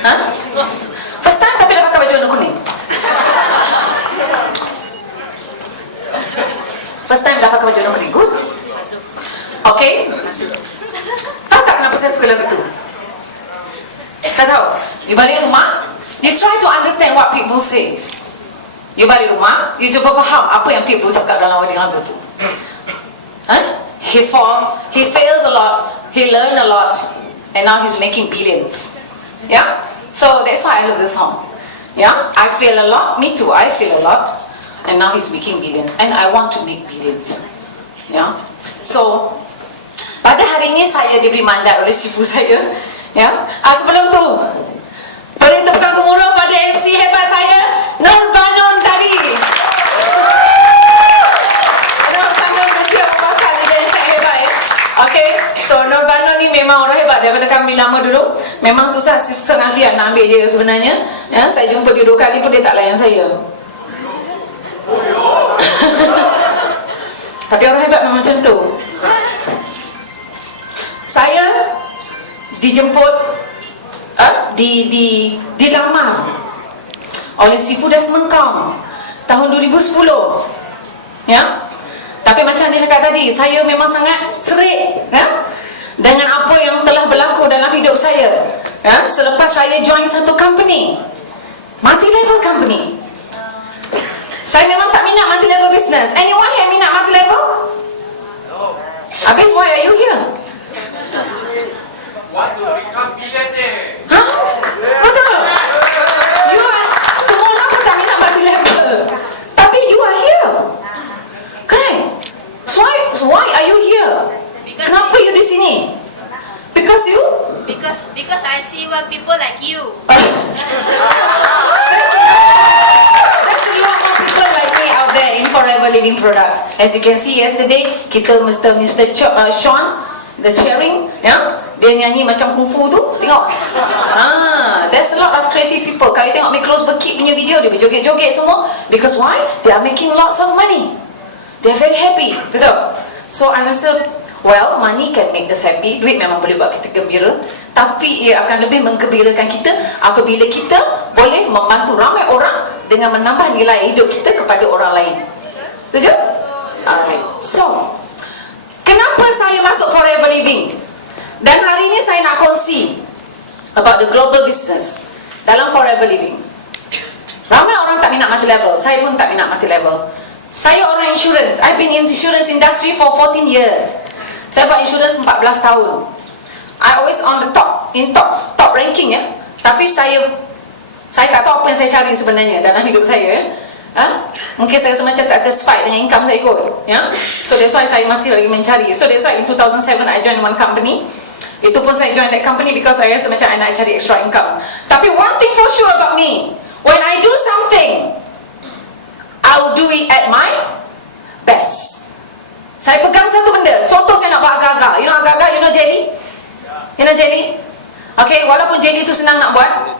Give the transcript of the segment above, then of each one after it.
Ha? First time tapi dah pakai baju warna kuning. First time dah pakai baju warna kuning. Good. Okay. Tahu tak kenapa saya suka lagu tu? Tak tahu. Di balik rumah, you try to understand what people says. You balik rumah, you cuba faham apa yang people cakap dalam lagu tu. He fails a lot, he learn a lot, and now he's making billions. Yeah? So that's why I love this song. Yeah? I feel a lot, me too, I feel a lot, and now he's making billions, and I want to make billions. Yeah? So, pada hari ini saya diberi mandat oleh sifu saya. Ya? Sebelum tu, beri tepukan gemuruh pada MC hebat saya, Nur Banon tadi. Nur Banon nanti aku bakal dia MC hebat ya. Okay, so Nur Banon ni memang orang hebat daripada kami lama dulu. Memang susah setengah liat nak ambil dia sebenarnya. Ya, saya jumpa dia 2 kali pun dia tak layan saya. Tapi orang hebat memang macam tu. Saya dijemput dilamar oleh Sifu Desmond Kong tahun 2010. Ya. Tapi macam dia cakap tadi, saya memang sangat serik ya, dengan apa yang telah berlaku dalam hidup saya. Ya, selepas saya join satu company, multi-level company. Saya memang tak minat multi-level business. Anyone here minat multi-level? No. Habis, why are you here? Want to become millionaire. Hah? Betul? You are, semua orang pun tak minat multi-level, tapi you are here. Correct? So why are you here? Kenapa you di sini? Because you? Because I see one people like you. There's a lot of people like me out there in Forever Living Products. As you can see yesterday, kita Mr. Sean, the sharing, ya, dia nyanyi macam kungfu tu, tengok. There's a lot of creative people. Kalau tengok Miklos Bekip punya video, dia berjoget-joget semua. Because why? They are making lots of money. They are very happy, betul? So I rasa, well, money can make us happy. Duit memang boleh buat kita gembira, tapi ia akan lebih menggembirakan kita apabila kita boleh membantu ramai orang dengan menambah nilai hidup kita kepada orang lain. Setuju? Alright. So, kenapa saya masuk Forever Living? Dan hari ini saya nak kongsi about the global business dalam Forever Living. Ramai orang tak minat multi-level. Saya pun tak minat multi-level. Saya orang insurance. I've been in insurance industry for 14 years. Saya buat insurance 14 tahun. I always on the top, in top ranking ya. Tapi saya tak tahu apa yang saya cari sebenarnya dalam hidup saya ya. Mungkin saya semacam tak satisfied dengan income saya kot ya? So that's why saya masih lagi mencari. So that's why in 2007 I joined one company. Itu pun saya join that company because saya semacam I nak cari extra income. Tapi one thing for sure about me, when I do something, I will do it at my best. Saya pegang satu benda, contoh saya nak buat agar-agar. You know agar-agar, you know jelly? You know jelly? Okay, walaupun jelly tu senang nak buat,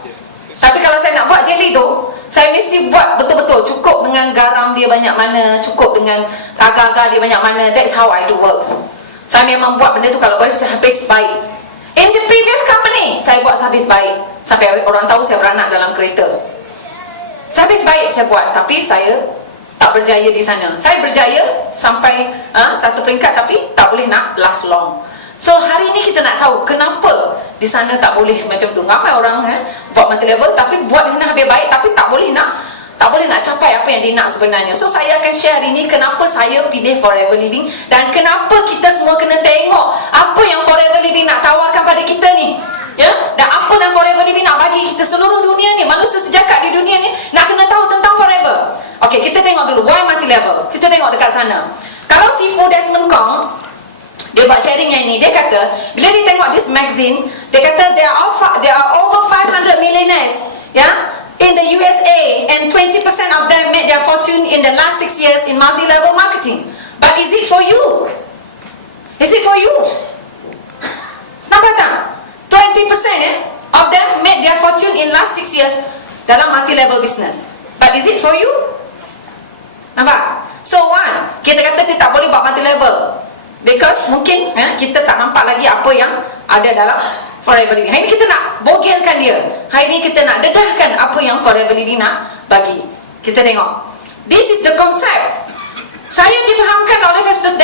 tapi kalau saya nak buat jelly tu, saya mesti buat betul-betul. Cukup dengan garam dia banyak mana, cukup dengan agar-agar dia banyak mana. That's how I do work. Saya memang buat benda tu kalau boleh sehabis baik. In the previous company, saya buat sehabis baik. Sampai orang tahu saya beranak dalam kereta. Sehabis baik saya buat, tapi saya tak berjaya di sana. Saya berjaya sampai satu peringkat, tapi tak boleh nak last long. So hari ini kita nak tahu kenapa di sana tak boleh macam tu. Ramai orang buat multi-level tapi buat di sana habis baik, tapi tak boleh nak capai apa yang dia nak sebenarnya. So saya akan share hari ini kenapa saya pilih Forever Living dan kenapa kita semua kena tengok apa yang Forever Living nak tawarkan pada kita ni. Ya? Dan apa yang Forever Living nak bagi kita seluruh dunia ni, manusia sejagat di dunia ni nak kena tahu tentang Forever. Okey, kita tengok dulu why multi-level. Kita tengok dekat sana. Kalau Sifu Desmond Kong, dia buat sharingnya ini, dia kata bila dia tengok this magazine, dia kata there are over 500 millionaires in the USA, and 20% of them made their fortune in the last 6 years in multi-level marketing. But is it for you? Is it for you? Nampak tak? 20% of them made their fortune in last 6 years dalam multi-level business. But is it for you? Nampak? So one, kita kata kita tak boleh buat multi-level because mungkin kita tak nampak lagi apa yang ada dalam Forever Living. Hari ni kita nak bogelkan dia. Hari ni kita nak dedahkan apa yang Forever Living nak bagi. Kita tengok. This is the concept. Saya difahamkan oleh Festus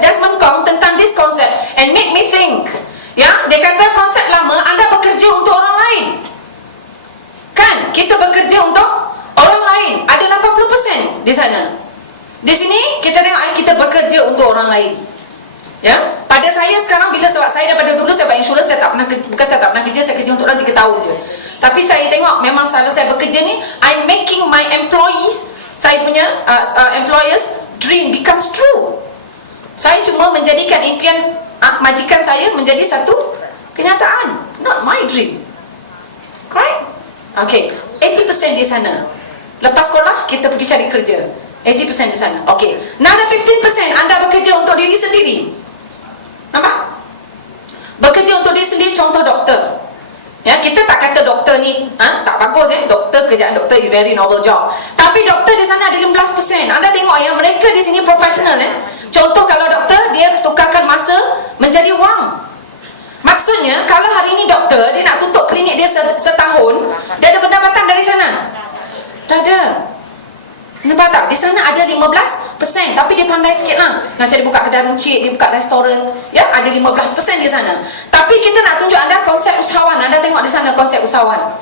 Desmond Kong tentang this concept and make me think. Ya, dia kata konsep lama, anda bekerja untuk orang lain. Kan? Kita bekerja untuk orang lain. Ada 80% di sana. Di sini kita tengok kita bekerja untuk orang lain. Ya, pada saya sekarang bila sebab saya daripada dulu saya buat insurans, saya tak pernah bukan saya tak pernah kerja, saya kerja untuk orang 3 tahun je. Tapi saya tengok memang selalu saya bekerja ni, I'm making my employees, saya punya employers dream becomes true. Saya cuma menjadikan impian majikan saya menjadi satu kenyataan, not my dream. Correct? Okay, 80% di sana. Lepas sekolah kita pergi cari kerja. 80% di sana. Okay, another 15% anda bekerja untuk diri sendiri. Nampak? Bekerja untuk diri sendiri, contoh doktor. Ya, kita tak kata doktor ni tak bagus doktor, kerjaan doktor is very noble job. Tapi doktor di sana ada 15%. Anda tengok ya, mereka di sini profesional Contoh kalau doktor dia tukarkan masa menjadi wang. Maksudnya kalau hari ni doktor dia nak tutup klinik dia setahun, dia ada pendapatan dari sana? Tak ada. Nampak tak? Di sana ada 15%, tapi dia pandai sikit lah. Nak cari buka kedai runcit, dia buka restoran. Ya, ada 15% di sana. Tapi kita nak tunjuk anda konsep usahawan. Anda tengok di sana konsep usahawan.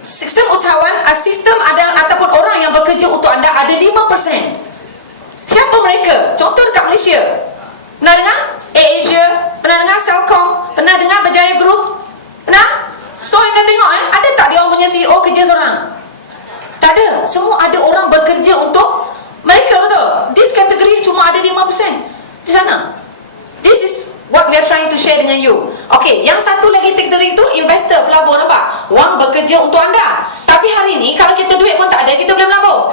Sistem usahawan, sistem ada ataupun orang yang bekerja untuk anda ada 5%. Siapa mereka? Contoh dekat Malaysia. Pernah dengar? AirAsia, pernah dengar Celcom, pernah dengar Berjaya Group? Pernah? So anda tengok ada tak dia orang punya CEO kerja seorang? Tak ada. Semua ada orang bekerja untuk mereka, betul? This kategori cuma ada 5% di sana. This is what we are trying to share dengan you. Okay, yang satu lagi kategori itu investor, pelabur, nampak? Wang bekerja untuk anda. Tapi hari ni kalau kita duit pun tak ada, kita boleh melabur.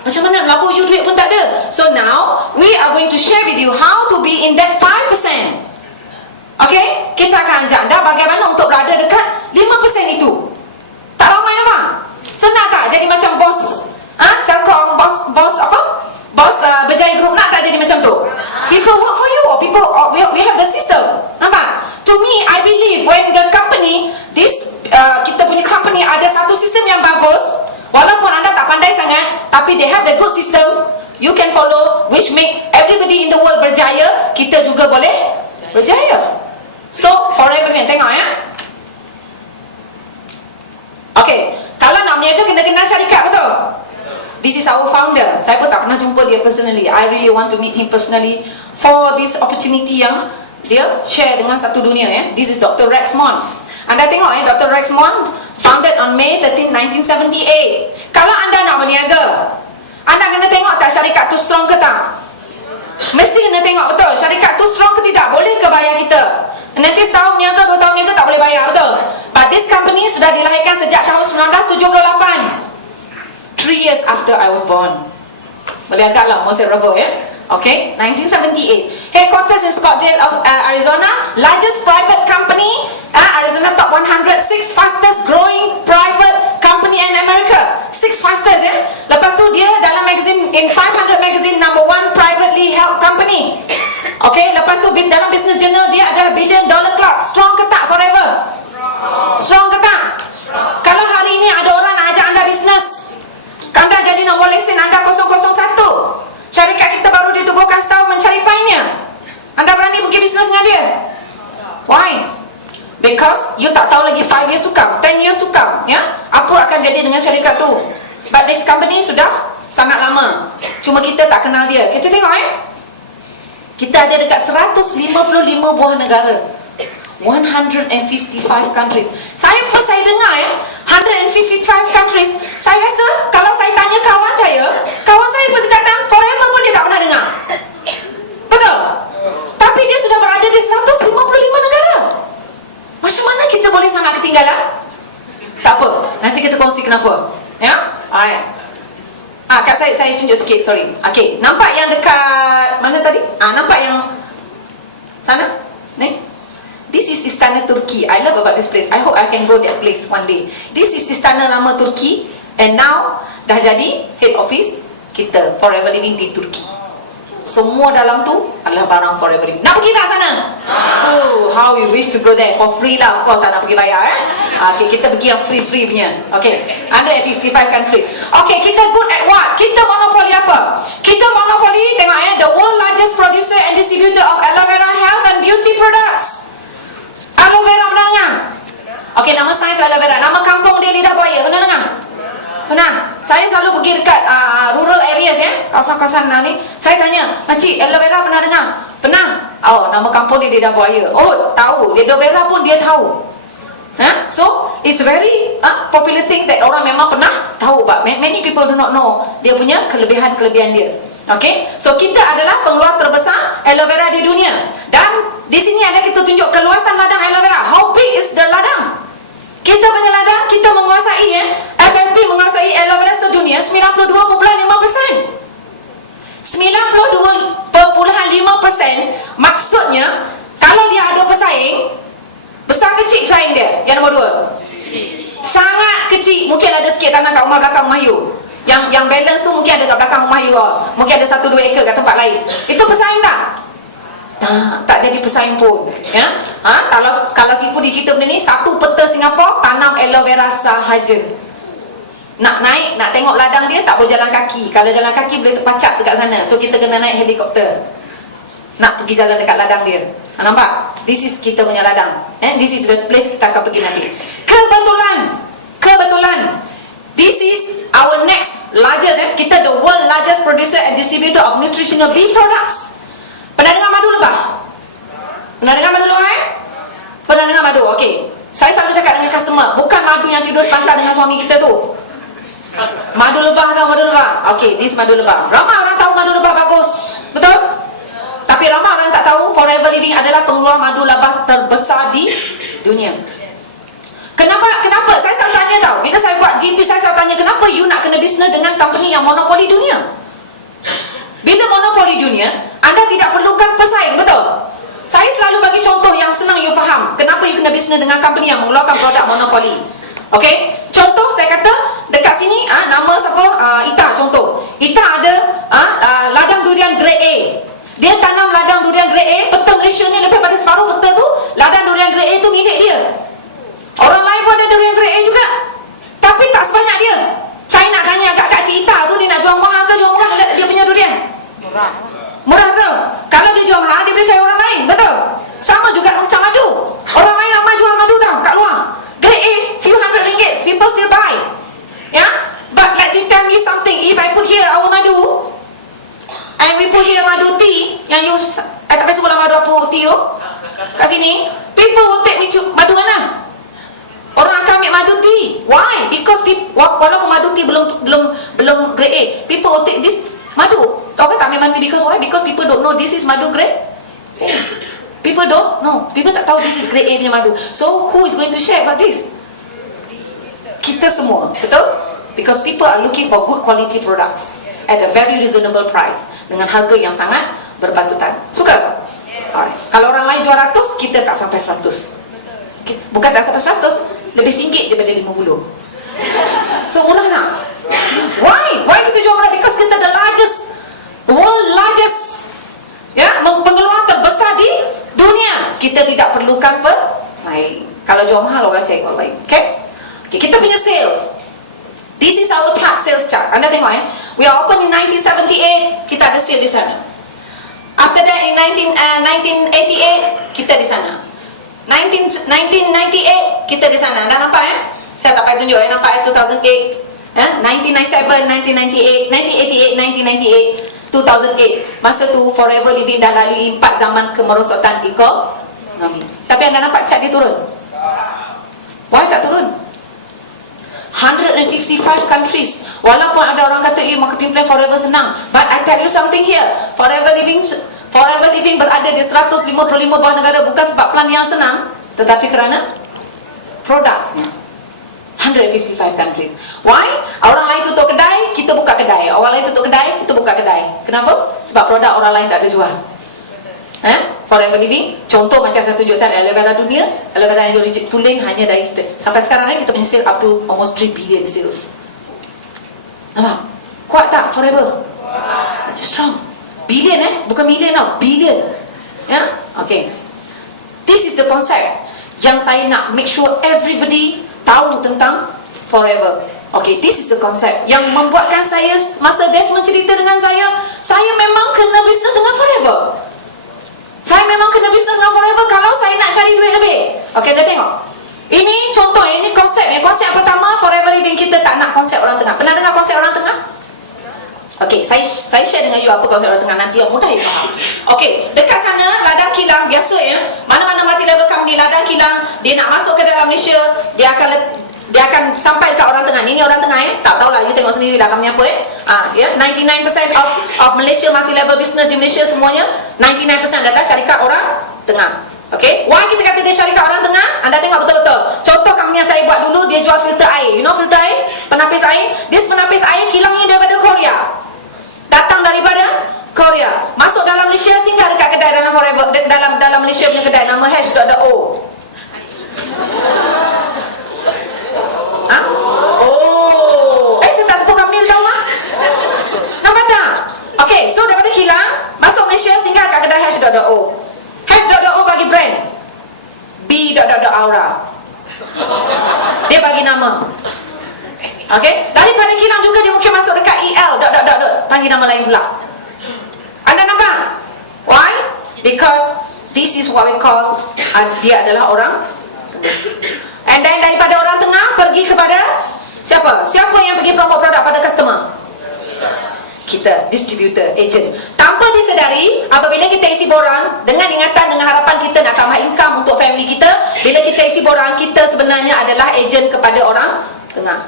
Macam mana melabur you duit pun tak ada? So now we are going to share with you how to be in that 5%. Okay, kita akan ajak anda bagaimana untuk berada dekat 5% itu. Tak ramai nampak? So nak tak jadi macam bos Celcom, bos apa? Bos Berjaya Group, nak tak jadi macam tu? People work for you, or people we have the system. Nampak? To me, I believe when the company kita punya company ada satu sistem yang bagus, walaupun anda tak pandai sangat, tapi they have the good system you can follow, which make everybody in the world berjaya, kita juga boleh berjaya. So forever ni, tengok ya. Okay, kalau nak berniaga kena kenal syarikat, betul? This is our founder. Saya pun tak pernah jumpa dia personally. I really want to meet him personally for this opportunity yang dia share dengan satu dunia ya. This is Dr. Rex Mon. Anda tengok Dr. Rex Mon founded on May 13, 1978. Kalau anda nak berniaga, anda kena tengok tak syarikat tu strong ke tak? Mesti kena tengok, betul? Syarikat tu strong ke tidak? Boleh ke bayar kita? Nanti setahun niaga, 2 tahun niaga tak boleh bayar, betul? But this company sudah dilahirkan sejak tahun 1978. 3 years after I was born. Boleh agaklah umur saya berapa ya? Okay, 1978. Headquarters in Scottsdale, Arizona. Largest private company, Arizona top 100, 6 fastest growing private company in America. 6 fastest ya. Lepas tu dia dalam magazine, in 500 magazine, number 1 privately held company. Okay, lepas tu dalam business journal dia adalah $1 billion club. Strong ke tak forever? Strong ke tak? Kalau hari ini ada orang nak ajak anda bisnes, anda jadi nombor lesen anda 001. Syarikat kita baru ditubuhkan setahun mencari painnya. Anda berani pergi bisnes dengan dia? Why? Because you tak tahu lagi 5 years to come, 10 years to come ya? Apa akan jadi dengan syarikat tu? But this company sudah sangat lama, cuma kita tak kenal dia. Kita tengok kita ada dekat 155 buah negara, 155 countries. Saya dengar 155 countries. Saya rasa kalau saya tanya kawan saya berdekatan forever pun dia tak pernah dengar. Betul? Tapi dia sudah berada di 155 negara. Macam mana kita boleh sangat ketinggalan? Tak apa, nanti kita kongsi kenapa. Ya? Alright. Kat saya tunjuk sikit, sorry. Okay, nampak yang dekat mana tadi? Nampak yang sana? Ni? This is Istana Turki. I love about this place. I hope I can go that place one day. This is Istana Lama Turki, and now dah jadi head office kita Forever Living di Turki. semua dalam tu adalah barang forever living. Nak pergi tak sana? Oh, how we wish to go there for free lah. Of course tak nak pergi bayar Okay, kita pergi yang free punya. Okay, 155 countries. Okay, kita good at what? Kita monopoli apa? Kita monopoli, tengok the world largest producer and distributor of aloe vera health and beauty products. Aloe vera pernah dengar? Okay, nama sains aloe vera. Nama kampung dia Lidah Buaya. Pernah dengar? Pernah? Saya selalu pergi dekat rural areas kawasan-kawasan ni. Saya tanya, makcik, aloe vera pernah dengar? Pernah? Oh, nama kampung dia Lidah Buaya. Oh, tahu. Lidah vera pun dia tahu. So, it's very popular things that orang memang pernah tahu, but many people do not know dia punya kelebihan-kelebihan dia. Okay? So, kita adalah pengeluar terbesar aloe vera di dunia. Dan di sini ada kita tunjuk keluasan ladang aloe vera. How big is the ladang? Kita punya ladang, kita menguasai FFP menguasai aloe vera sedunia 92.5%. 92.5%. Maksudnya, kalau dia ada pesaing, besar kecil pesaing dia? Yang nombor 2 sangat kecil. Mungkin ada sikit tanah kat rumah belakang rumah you. Yang balance tu mungkin ada kat belakang rumah you. Mungkin ada 1-2 ekar kat tempat lain. Itu pesaing tak? Tak jadi pesaing pun. Kalau Sifu dicerita benda ni, 1 peta Singapura tanam aloe vera sahaja. Nak naik, nak tengok ladang dia, tak boleh jalan kaki. Kalau jalan kaki boleh terpacak dekat sana. So kita kena naik helikopter nak pergi jalan dekat ladang dia. Nampak? This is kita punya ladang. This is the place kita akan pergi nanti. Kebetulan this is our next largest. Kita the world largest producer and distributor of nutritional bee products. Pernah dengar madu lebah? Pernah dengar madu lebah? Pernah dengar madu? Okey. Saya selalu cakap dengan customer, bukan madu yang tidur sepantar dengan suami kita tu. Madu lebah tau, madu lebah. Okey, this madu lebah. Ramai orang tahu madu lebah bagus. Betul? Tapi ramai orang tak tahu Forever Living adalah pengeluar madu lebah terbesar di dunia. Kenapa? Saya selalu tanya tau. Bila saya buat GP, saya selalu tanya, kenapa you nak kena bisnes dengan company yang monopoli dunia? Bila monopoli dunia, anda tidak perlukan pesaing, betul? Saya selalu bagi contoh yang senang you faham. Kenapa you kena bisnes dengan company yang mengeluarkan produk monopoli? Okay? Contoh, saya kata, dekat sini, nama siapa? Ita, contoh. Ita ada ladang durian grade A. Dia tanam ladang durian grade A, peta Malaysia ni lebih pada separuh peta tu, ladang durian grade A tu milik dia. Orang lain pun ada durian grade A juga, tapi tak sebanyak dia. Saya nak tanya agak Kak Cik Ita tu, dia nak jual mahal ke jual murah dia punya durian? Murah betul. Kalau dia jual mahal, dia boleh cari orang lain, betul? Sama juga macam madu. Orang lain ramai jual madu tau kat luar. Grade A, few hundred ringgit, people still buy. But let me tell you something. If I put here our madu, and we put here madu tea, yang you, tak payah sebutlah madu apa tea tu, kat sini, people will take me to madu mana? Orang akan ambil madu tea. Why? Because walaupun madu tea belum grade A, people will take this madu. Tahu kan tak ambil madu because why? Because people don't know this is madu grade A. People don't know. People tak tahu this is grade A punya madu. So who is going to share about this? Kita semua, betul? Because people are looking for good quality products at a very reasonable price, dengan harga yang sangat berpatutan. Suka? Alright. Kalau orang lain jual 100, kita tak sampai 100. Okay. Bukan tak sampai 100, lebih singgit daripada 50. So murah tak? Why? Why kita jual murah? Because kita the world largest pengeluaran terbesar di dunia. Kita tidak perlukan pesaing. Kalau jual mahal, orang cari orang lain. Okay? Kita punya sales. This is our sales chart. Anda tengok we are open in 1978, kita ada sale di sana. After that in 1988, kita di sana. 1998, kita di sana. Anda nampak Saya tak payah tunjuk nampak 2008, 1997, 1998, 1998, 2008. Masa tu Forever Living dah lalui 4 zaman kemerosotan ekonomi. Tapi anda nampak chart dia turun? Why tak turun? 155 countries. Walaupun ada orang kata marketing plan Forever senang, but I tell you something here, Forever Living berada di 155 buah negara bukan sebab plan yang senang, tetapi kerana produknya. 155 countries. Why? Orang lain tutup kedai, kita buka kedai. Orang lain tutup kedai, kita buka kedai. Kenapa? Sebab produk orang lain tak ada jual. Forever Living, contoh macam saya tunjukkan aloe vera dunia, aloe vera yang tulen hanya dari kita. Sampai sekarang kita punya sale up to almost 3 billion sales. Nampak? Kuat tak Forever? Strong. Billion bukan million tau, billion. Ya, okay. This is the concept yang saya nak make sure everybody tahu tentang forever. Okay, this is the concept yang membuatkan saya, masa Desmond cerita dengan saya memang kena bisnes dengan forever. Saya memang kena bisnes dengan forever kalau saya nak cari duit lebih. Okay, dah tengok. Ini contoh, ini konsep. Konsep pertama, forever living, kita tak nak konsep orang tengah. Pernah dengar konsep orang tengah? Okey, saya share dengan you apa konsep orang tengah, nanti yang mudah you faham. Okey, dekat sana ladang kilang biasa ya. Mana-mana multi level company ladang kilang, dia nak masuk ke dalam Malaysia, dia akan sampai dekat orang tengah. Ini orang tengah ya. Tak tahulah, you tengok sendiri lah kami apa ya. 99% of Malaysia multi level business di Malaysia semuanya 99% adalah syarikat orang tengah. Okey, why kita kata dia syarikat orang tengah? Anda tengok betul-betul. Contoh company yang saya buat dulu, dia jual filter air. You know filter air? Penapis air. Dia penapis air kilangnya daripada Korea. Datang daripada Korea, masuk dalam Malaysia, singgah dekat kedai dalam forever, dalam Malaysia punya kedai nama H.O. Oh, saya tak sebut company, tahu tak? Nampak tak? Okay, so daripada kilang masuk Malaysia, singgah dekat kedai H.O. H.O. bagi brand B.Aura. Dia bagi nama. Okay, daripada kilang juga dia mungkin masuk dekat EL panggil nama lain pula. Anda nampak? Why? Because this is what we call dia adalah orang. And then daripada orang tengah pergi kepada siapa? Siapa yang pergi promote produk pada customer? Kita, distributor, agent. Tanpa disedari, apabila kita isi borang dengan ingatan, dengan harapan kita nak tambah income untuk family kita, bila kita isi borang, kita sebenarnya adalah agent kepada orang tengah.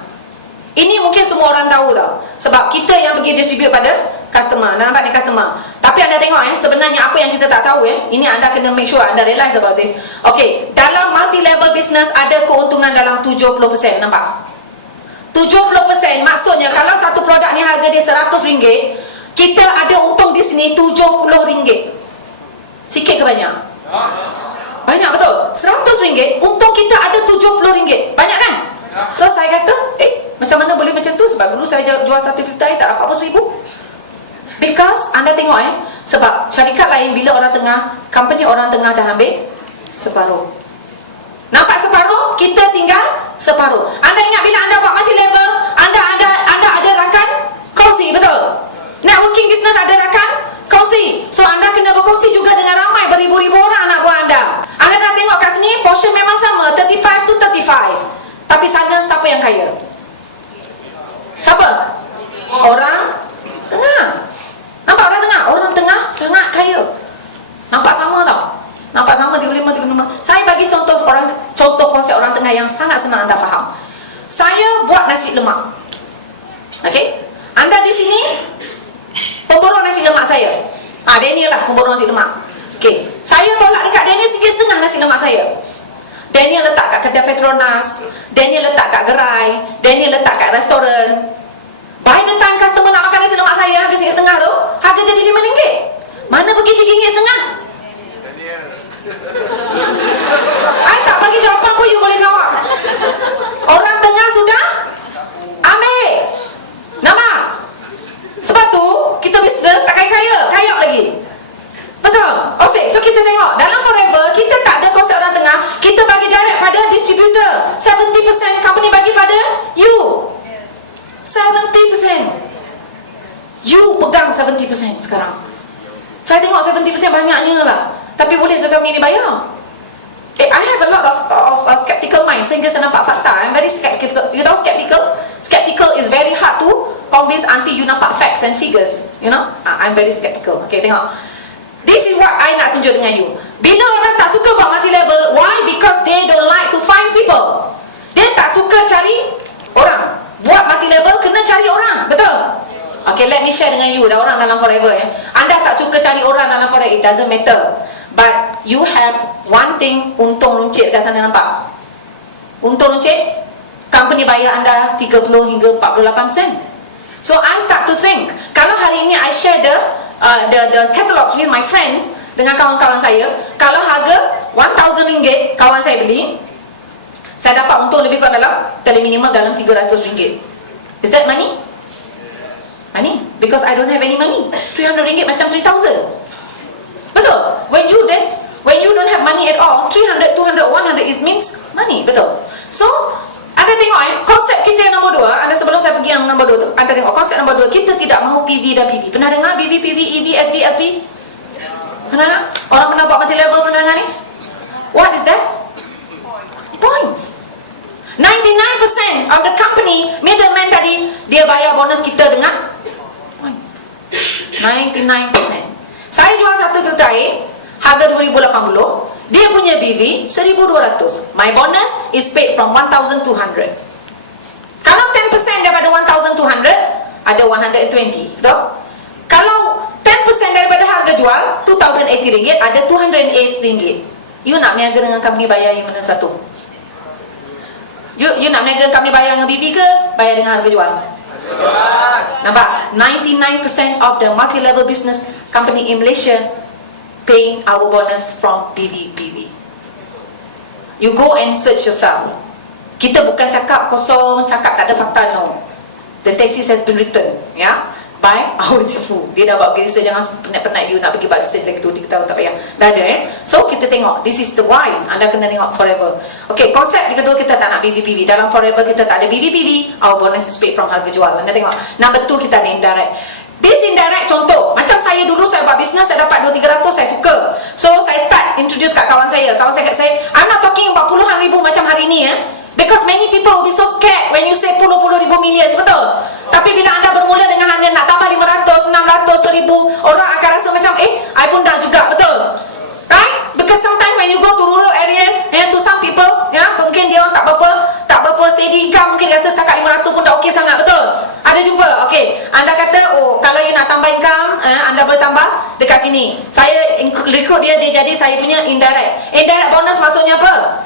Ini mungkin semua orang tahu tau, sebab kita yang pergi distribute pada customer. Anda nampak ni customer. Tapi anda tengok sebenarnya apa yang kita tak tahu ini anda kena make sure anda realize about this. Okay, dalam multi level business ada keuntungan dalam 70%. Nampak? 70% maksudnya kalau satu produk ni harga dia RM100, kita ada untung di sini RM70. Sikit ke banyak? Banyak betul. RM100, untung kita ada RM70. Banyak kan? So saya kata, macam mana boleh macam tu? Sebab dulu saya jual satu filter air tak dapat apa RM1,000. Because anda tengok sebab syarikat lain bila orang tengah, company orang tengah dah ambil separuh. Nampak separuh, kita tinggal separuh. Anda ingat bila anda buat multi level, anda ada rakan kongsi, betul? Networking business ada rakan kongsi. So anda kena berkongsi juga dengan ramai beribu-ribu orang anak buah anda. Anda dah tengok kat sini, portion memang sama, 35 to 35. Tapi sana siapa yang kaya? Siapa? Orang tengah. Nampak orang tengah? Orang tengah sangat kaya. Nampak sama tau? Nampak sama 35. Saya bagi contoh konsep orang tengah yang sangat senang anda faham. Saya buat nasi lemak. Okey? Anda di sini pemborong nasi lemak saya. Daniel lah pemborong nasi lemak. Okey. Saya tolak dekat Daniel sikit setengah nasi lemak saya. Daniel letak kat kedai Petronas, Daniel letak kat gerai, Daniel letak kat restoran. By the time customer nak makan nasi lemak saya harga sikit setengah tu, harga jadi RM5. Mana pergi RM3.50? I tak bagi jawapan pun you boleh jawab. Orang tengah sudah ambil. Nampak? Sebab tu kita bisnes tak kaya-kaya, kaya lagi. Betul? Okay, so kita tengok dalam forever kita tak ada konsep orang tengah. Kita bagi direct pada distributor. 70% company bagi pada you. 70%. You pegang 70% sekarang. Saya tengok 70% banyaknya lah. Tapi boleh ke kami ni bayar? I have a lot of skeptical mind sehingga saya nampak fakta. I'm very skeptical. You tahu skeptical? Skeptical is very hard to convince until you nampak facts and figures. You know? I'm very skeptical. Okay, tengok. This is what I nak tunjuk dengan you. Bila orang tak suka buat multi level, why? Because they don't like to find people. Dia tak suka cari orang. Buat multi level kena cari orang, betul? Okay, let me share dengan you. Dah orang dalam forever Anda tak suka cari orang dalam forever, it doesn't matter. But you have one thing, untung runcit kat sana, nampak? Untung runcit, company bayar anda 30 hingga 48 sen. So I start to think, kalau hari ini I share the catalogs with my friends, dengan kawan-kawan saya, kalau harga RM1,000 kawan saya beli, saya dapat untung lebih kurang dalam minimum dalam RM300. Is that money? Money. Because I don't have any money. 300 ringgit macam 3,000. Betul? When you don't have money at all, 300, 200, 100 it means money. Betul? So, anda tengok konsep kita yang nombor 2. Anda sebelum saya pergi yang nombor 2 tu, anda tengok konsep nombor 2. Kita tidak mahu PV dan PV. Pernah dengar PV, PV, EV, SB, LP? Pernah dengar? Orang pernah buat multi level pernah dengar ni? What is that? Points. 99% of the company middleman tadi, dia bayar bonus kita dengan points. 99%. Saya jual satu filter air, harga 2,080. Dia punya BV 1,200. My bonus is paid from 1,200. Kalau 10% daripada 1,200, ada 120. Betul? Kalau 10% daripada harga jual 2,080 ringgit, ada 208 ringgit. You nak berniaga dengan company bayar yang mana satu? You nak berniaga dengan company bayar dengan BV ke bayar dengan harga jual? Nampak? 99% of the multi-level business company in Malaysia paying our bonus from PV. You go and search yourself. Kita bukan cakap kosong, cakap tak ada fakta, no. The thesis has been written, by our Sifu. Dia dah buat research, jangan penat-penat you nak pergi buat research lagi 2-3 tahun, tak payah. Dah ada So kita tengok, this is the why. Anda kena tengok forever. Okay, konsep yang kedua, kita tak nak PV. Dalam forever kita tak ada PV. Our bonus is paid from harga jual. Anda tengok. Number 2, kita ada indirect. This indirect, contoh, macam saya dulu saya buat bisnes, saya dapat 2-300, saya suka. So saya start introduce kat kawan saya kat saya, I'm not talking about puluhan ribu macam hari ni because many people will be so scared when you say puluh ribu millions, betul? Tapi bila anda bermula dengan hanya nak tambah 500, 600, 1000, orang akan rasa macam I pun dah juga, betul? Right? Because sometimes when you go to rural areas, to some people, mungkin dia orang tak berapa steady income, mungkin rasa setakat 500 pun dah okey sangat, betul? Ada jumpa? Okey. Anda kata, kalau you nak tambah income, anda boleh tambah dekat sini. Saya recruit dia jadi saya punya indirect. Indirect bonus maksudnya apa?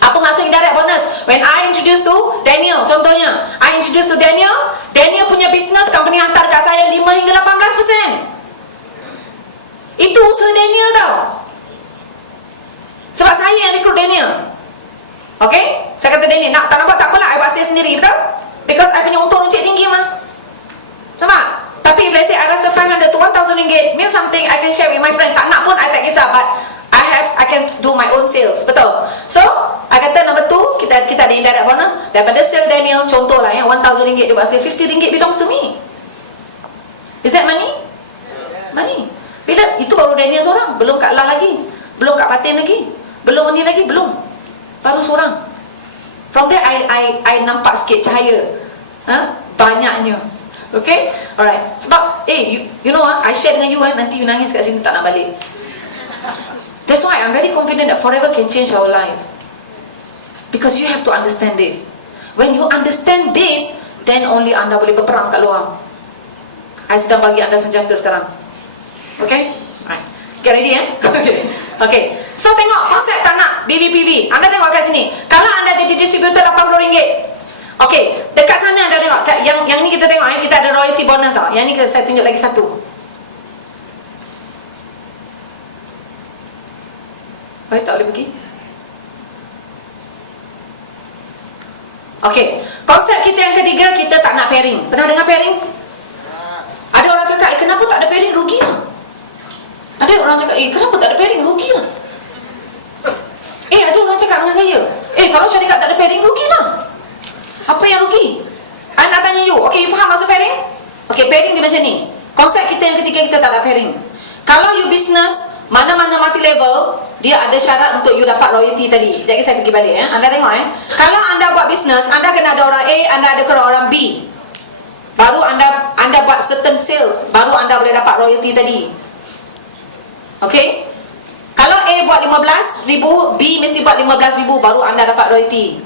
Apa maksud indirect bonus? When I introduce to Daniel, contohnya, I introduce to Daniel punya business, company hantar kat saya 5 hingga 18%. Itu usaha Daniel tau. Sebab saya yang recruit Daniel. Okay? Saya kata Daniel, tak nampak tak apalah, I buat saya sendiri, betul? Because I punya untung runcit tinggi mah. Nampak? Tapi if let's say I rasa 500 to 1,000 ringgit means something, I can share with my friend. Tak nak pun I tak kisah, but I can do my own sales. Betul? So, I kata number 2, kita ada indirect bonus. Daripada sale Daniel, contoh lah 1,000 ringgit dia buat sale, 50 ringgit belongs to me. Is that money? Money. Bila? Itu baru Daniel seorang. Belum Kak La lagi. Belum Kak Patin lagi. Belum ni lagi. Belum. Baru seorang. From there, I nampak sikit cahaya. Banyaknya. Okay? Alright. Sebab, you know I share dengan you, nanti you nangis kat sini tak nak balik. That's why I'm very confident that forever can change our life. Because you have to understand this. When you understand this, then only anda boleh berperang kat luar. I sedang bagi anda senjata sekarang. Okay? Alright. Get ready Okay. So tengok konsep tak nak BVPV. Anda tengok kat sini. Kalau anda jadi distributor RM80. Okay. Dekat sana anda tengok. Yang ni kita tengok kita ada royalty bonus tau. Yang ni saya tunjuk lagi satu. Baik, tak boleh pergi. Okay. Konsep kita yang ketiga, kita tak nak pairing. Pernah dengar pairing? Ada orang cakap, kenapa tak ada pairing? Rugi lah. Ada orang cakap, kenapa tak ada pairing? Rugi lah. Ada orang cakap dengan saya, kalau syarikat tak ada pairing, rugi lah. Apa yang rugi? I nak tanya you, okay, you faham maksud pairing? Okay, pairing dia macam ni. Konsep kita yang ketiga, kita tak ada pairing. Kalau you business, mana-mana multi level, dia ada syarat untuk you dapat royalty tadi. Sekejap lagi saya pergi balik. Anda tengok kalau anda buat business, anda kena ada orang A, anda ada kena orang B. Baru anda buat certain sales, baru anda boleh dapat royalty tadi. Okay? Kalau A buat 15,000, B mesti buat 15,000, baru anda dapat royalty.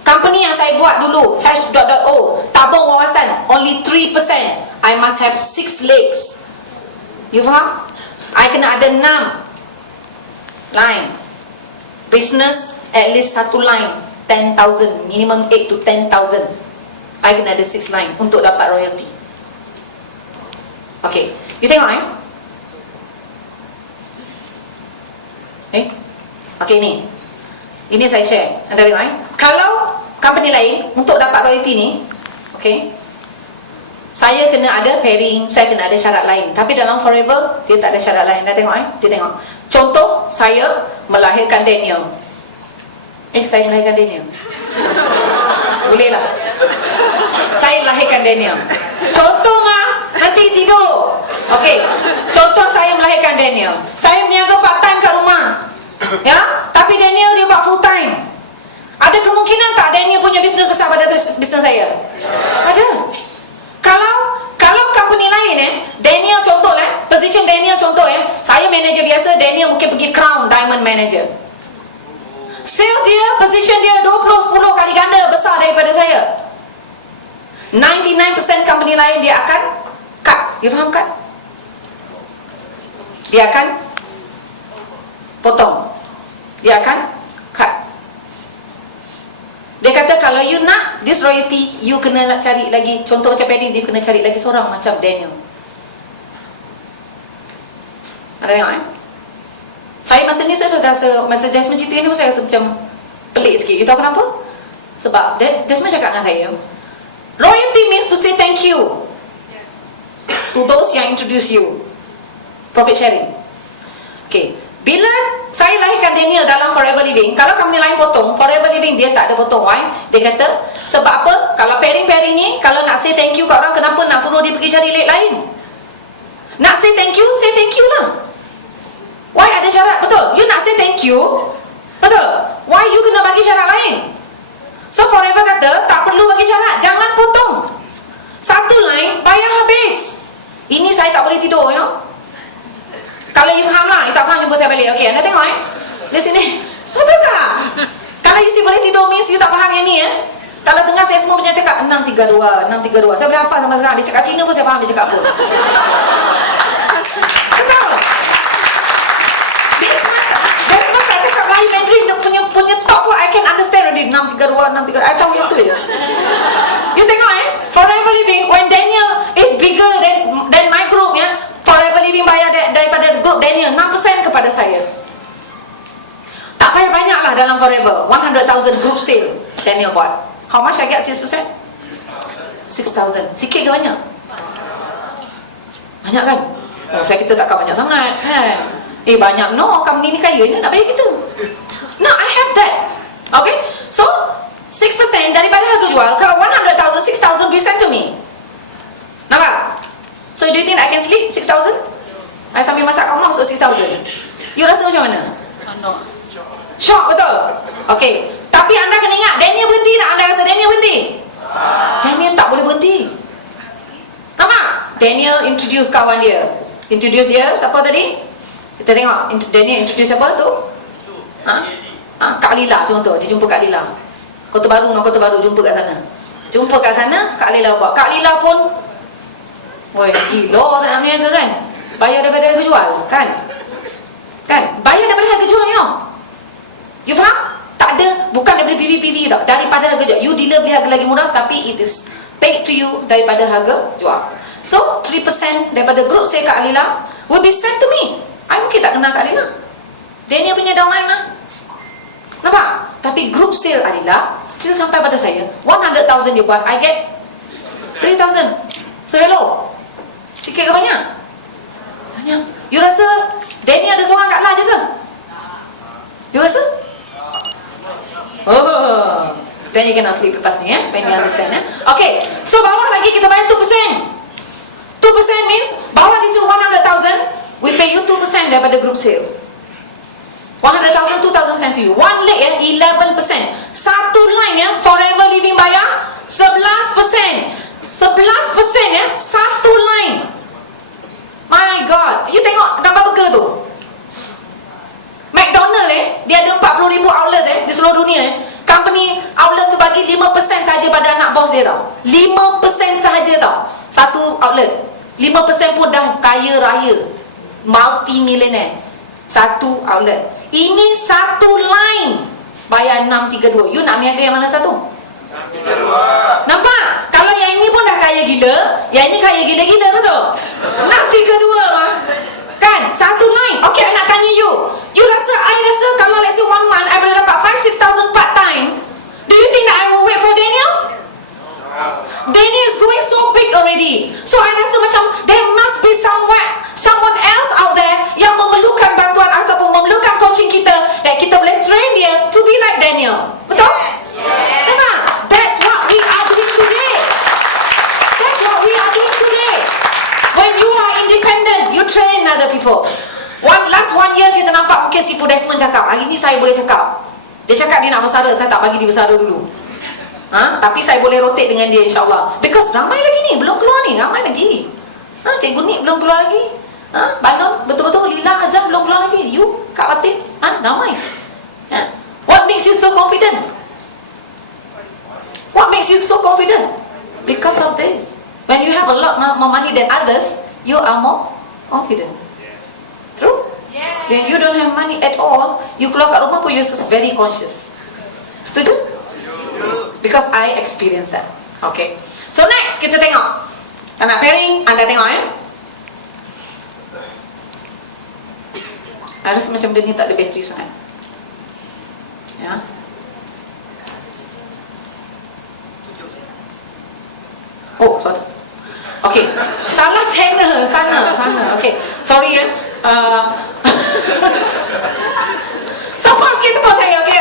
Company yang saya buat dulu, Hash.o, tabung wawasan, only 3%. I must have 6 legs. You faham? I kena ada 6 line. Business, at least 1 line, 10,000, minimum 8 to 10,000. I kena ada 6 line untuk dapat royalty. Okay, you tengok okay, ni ini saya share. Anda tengok kalau company lain untuk dapat royalty ni, okay, Saya kena ada pairing, saya kena ada syarat lain. Tapi dalam Forever, dia tak ada syarat lain. Dah tengok Dia tengok. Contoh, saya melahirkan Daniel. Saya melahirkan Daniel. Boleh lah. Saya lahirkan Daniel. Contoh mah, nanti tidur. Okey. Contoh saya melahirkan Daniel. Saya berniaga part time kat rumah. Ya, tapi Daniel dia buat full time. Ada kemungkinan tak Daniel punya bisnes besar pada bisnes saya? Ada. Kalau company lain Daniel contoh position Daniel contoh saya manager biasa, Daniel mungkin pergi Crown Diamond Manager. Sales dia, position dia 10 kali ganda besar daripada saya. 99% company lain dia akan cut. You faham kan? Dia akan potong. Dia akan cut. Dia kata kalau you nak this royalty, you kena nak cari lagi. Contoh macam Paddy, dia kena cari lagi seorang macam Daniel. Ada tengok Saya masa ni saya rasa, masa Desmond cerita ni saya rasa macam pelik sikit. You tahu kenapa? Sebab Desmond cakap dengan saya, royalty means to say thank you to those yang introduce you. Profit sharing. Okay. Bila saya lahirkan Daniel dalam Forever Living, kalau company lain potong, Forever Living dia tak ada potong. Why? Dia kata, sebab apa? Kalau pairing-pairing ni, kalau nak say thank you kat orang, kenapa nak suruh dia pergi cari late lain? Nak say thank you lah. Why ada syarat? Betul? You nak say thank you, betul? Why you kena bagi syarat lain? So Forever kata, tak perlu bagi syarat, jangan potong. Satu line, bayar habis. Ini saya tak boleh tidur, you know. Kalau you faham lah, you tak faham jumpa saya balik. Okey, anda tengok di sini. Betul tak? Kalau you still boleh tidur means you tak faham yang ni Kalau dengar saya semua punya cakap 632. Saya boleh hafal sampai sekarang. Dia cakap Cina pun saya faham dia cakap apa. Betul? Desmond tak cakap Melayu Mandarin, dia punya top pun I can understand already. 632. I tahu yang tu je. You tengok Forever Living, when Daniel is bigger than my group Forever Living bayar daripada group Daniel 6% kepada saya. Tak payah banyak lah dalam Forever. 100,000 group sale Daniel buat. How much I get 6%? 6,000. Sikit ke banyak? Banyak kan? Saya kita takkan banyak sangat kan? Banyak. No, company ni kaya ni nak bayar kita. No, I have that. Okay? So 6% daripada harga jual. Kalau 100,000, 6,000 be sent to me. Nampak? So do you think I can sleep 6,000? I sambil masak kat rumah masuk 6,000. You rasa macam mana? Shock, betul? Okay. Tapi anda kena ingat, Daniel berhenti tak? Anda rasa Daniel berhenti? Daniel tak boleh berhenti. Nampak? Daniel introduce kawan dia. Introduce dia, siapa tadi? Kita tengok, Daniel introduce siapa tu? Kak Lila contoh, dia jumpa Kak Lila. Kota Baru dengan Kota Baru jumpa kat sana. Jumpa kat sana, Kak Lila buat. Kak Lila pun woi, gila tak nak berniaga kan? Bayar daripada harga jual, kan? Bayar daripada harga jual, you know? You faham? Tak ada, bukan daripada PV tau. Daripada harga jual. You dealer beli harga lagi murah, tapi it is paid to you daripada harga jual. So, 3% daripada group saya Kak Alila will be sent to me. I mungkin tak kenal Kak Alila. Daniel punya downline lah. Nampak? Tapi group sale Alila still sampai pada saya. 100,000 dia buat, I get 3,000. So, hello. Sikit ke banyak? Banyak. You rasa Daniel ada seorang kat lah je ke? You rasa? Oh, then you cannot sleep lepas ni when you understand Okay, so bawah lagi kita bayar 2%. 2% means bawah di situ 100,000, we pay you 2% daripada group sale. 100,000, 2,000 sent to you. One leg 11%. Satu line Forever Living bayar 11%. 11% satu line. My God, you tengok gambar burger tu. McDonald dia ada 40,000 outlets di seluruh dunia. Company outlets tu bagi 5% saja pada anak bos dia tau. 5% sahaja tau. Satu outlet. 5% pun dah kaya raya. Multi-millionaire. Satu outlet. Ini satu line. Bayar 632. You nak niaga yang mana satu? 632. Nampak? Kalau yang ini pun dah kaya gila, yang ini kaya gila-gila, betul? 632 mah. Kan? Satu line. Okay, I nak tanya you. You rasa, I rasa kalau let's say 1 month, I boleh dapat 5-6,000 part time. Do you think that I will wait for Daniel? Daniel is growing so big already. already. So I rasa macam there must be someone else out there yang memerlukan bantuan ataupun memerlukan coaching kita, that kita boleh train dia to be like Daniel. Betul? Memang. That's what we are doing today. That's what we are doing today. When you are independent, you train other people. Last one year kita nampak mungkin si Desmond cakap, hari ni saya boleh cakap. Dia cakap dia nak bersara, saya tak bagi dia bersara dulu. Tapi saya boleh rotate dengan dia insyaAllah. Because ramai lagi ni, belum keluar ni, ramai lagi. Cikgu Nik belum keluar lagi. Banon, betul-betul Lila Azam belum keluar lagi. You, Kak Fatin, ramai. What makes you so confident? What makes you so confident? Because of this. When you have a lot more money than others, you are more confident. True? When you don't have money at all, you keluar kat rumah pun you're very conscious. Setuju? Because I experienced that. Okay. So next kita tengok. Tak nak pairing, anda tengok I rasa macam dia ni tak ada bateri sangat. Ya. Oh, sorry. Okay. Salah channel sana. Okay. Sorry ya. Support sikit tepuk saya. Okay.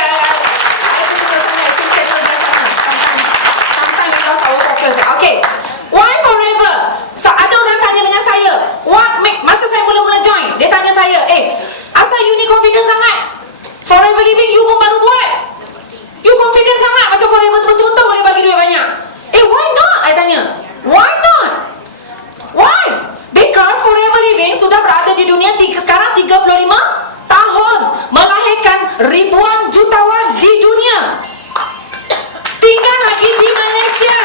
Okay, why forever? Ada orang tanya dengan saya, masa saya mula-mula join, dia tanya saya, asal you ni confident sangat? Forever Living you pun baru buat. You confident sangat macam forever betul-betul boleh bagi duit banyak. Why not? I tanya. Why not? Why? Because Forever Living sudah berada di dunia sekarang 35 tahun, melahirkan ribuan jutawan di dunia. Tinggal lagi di Malaysia.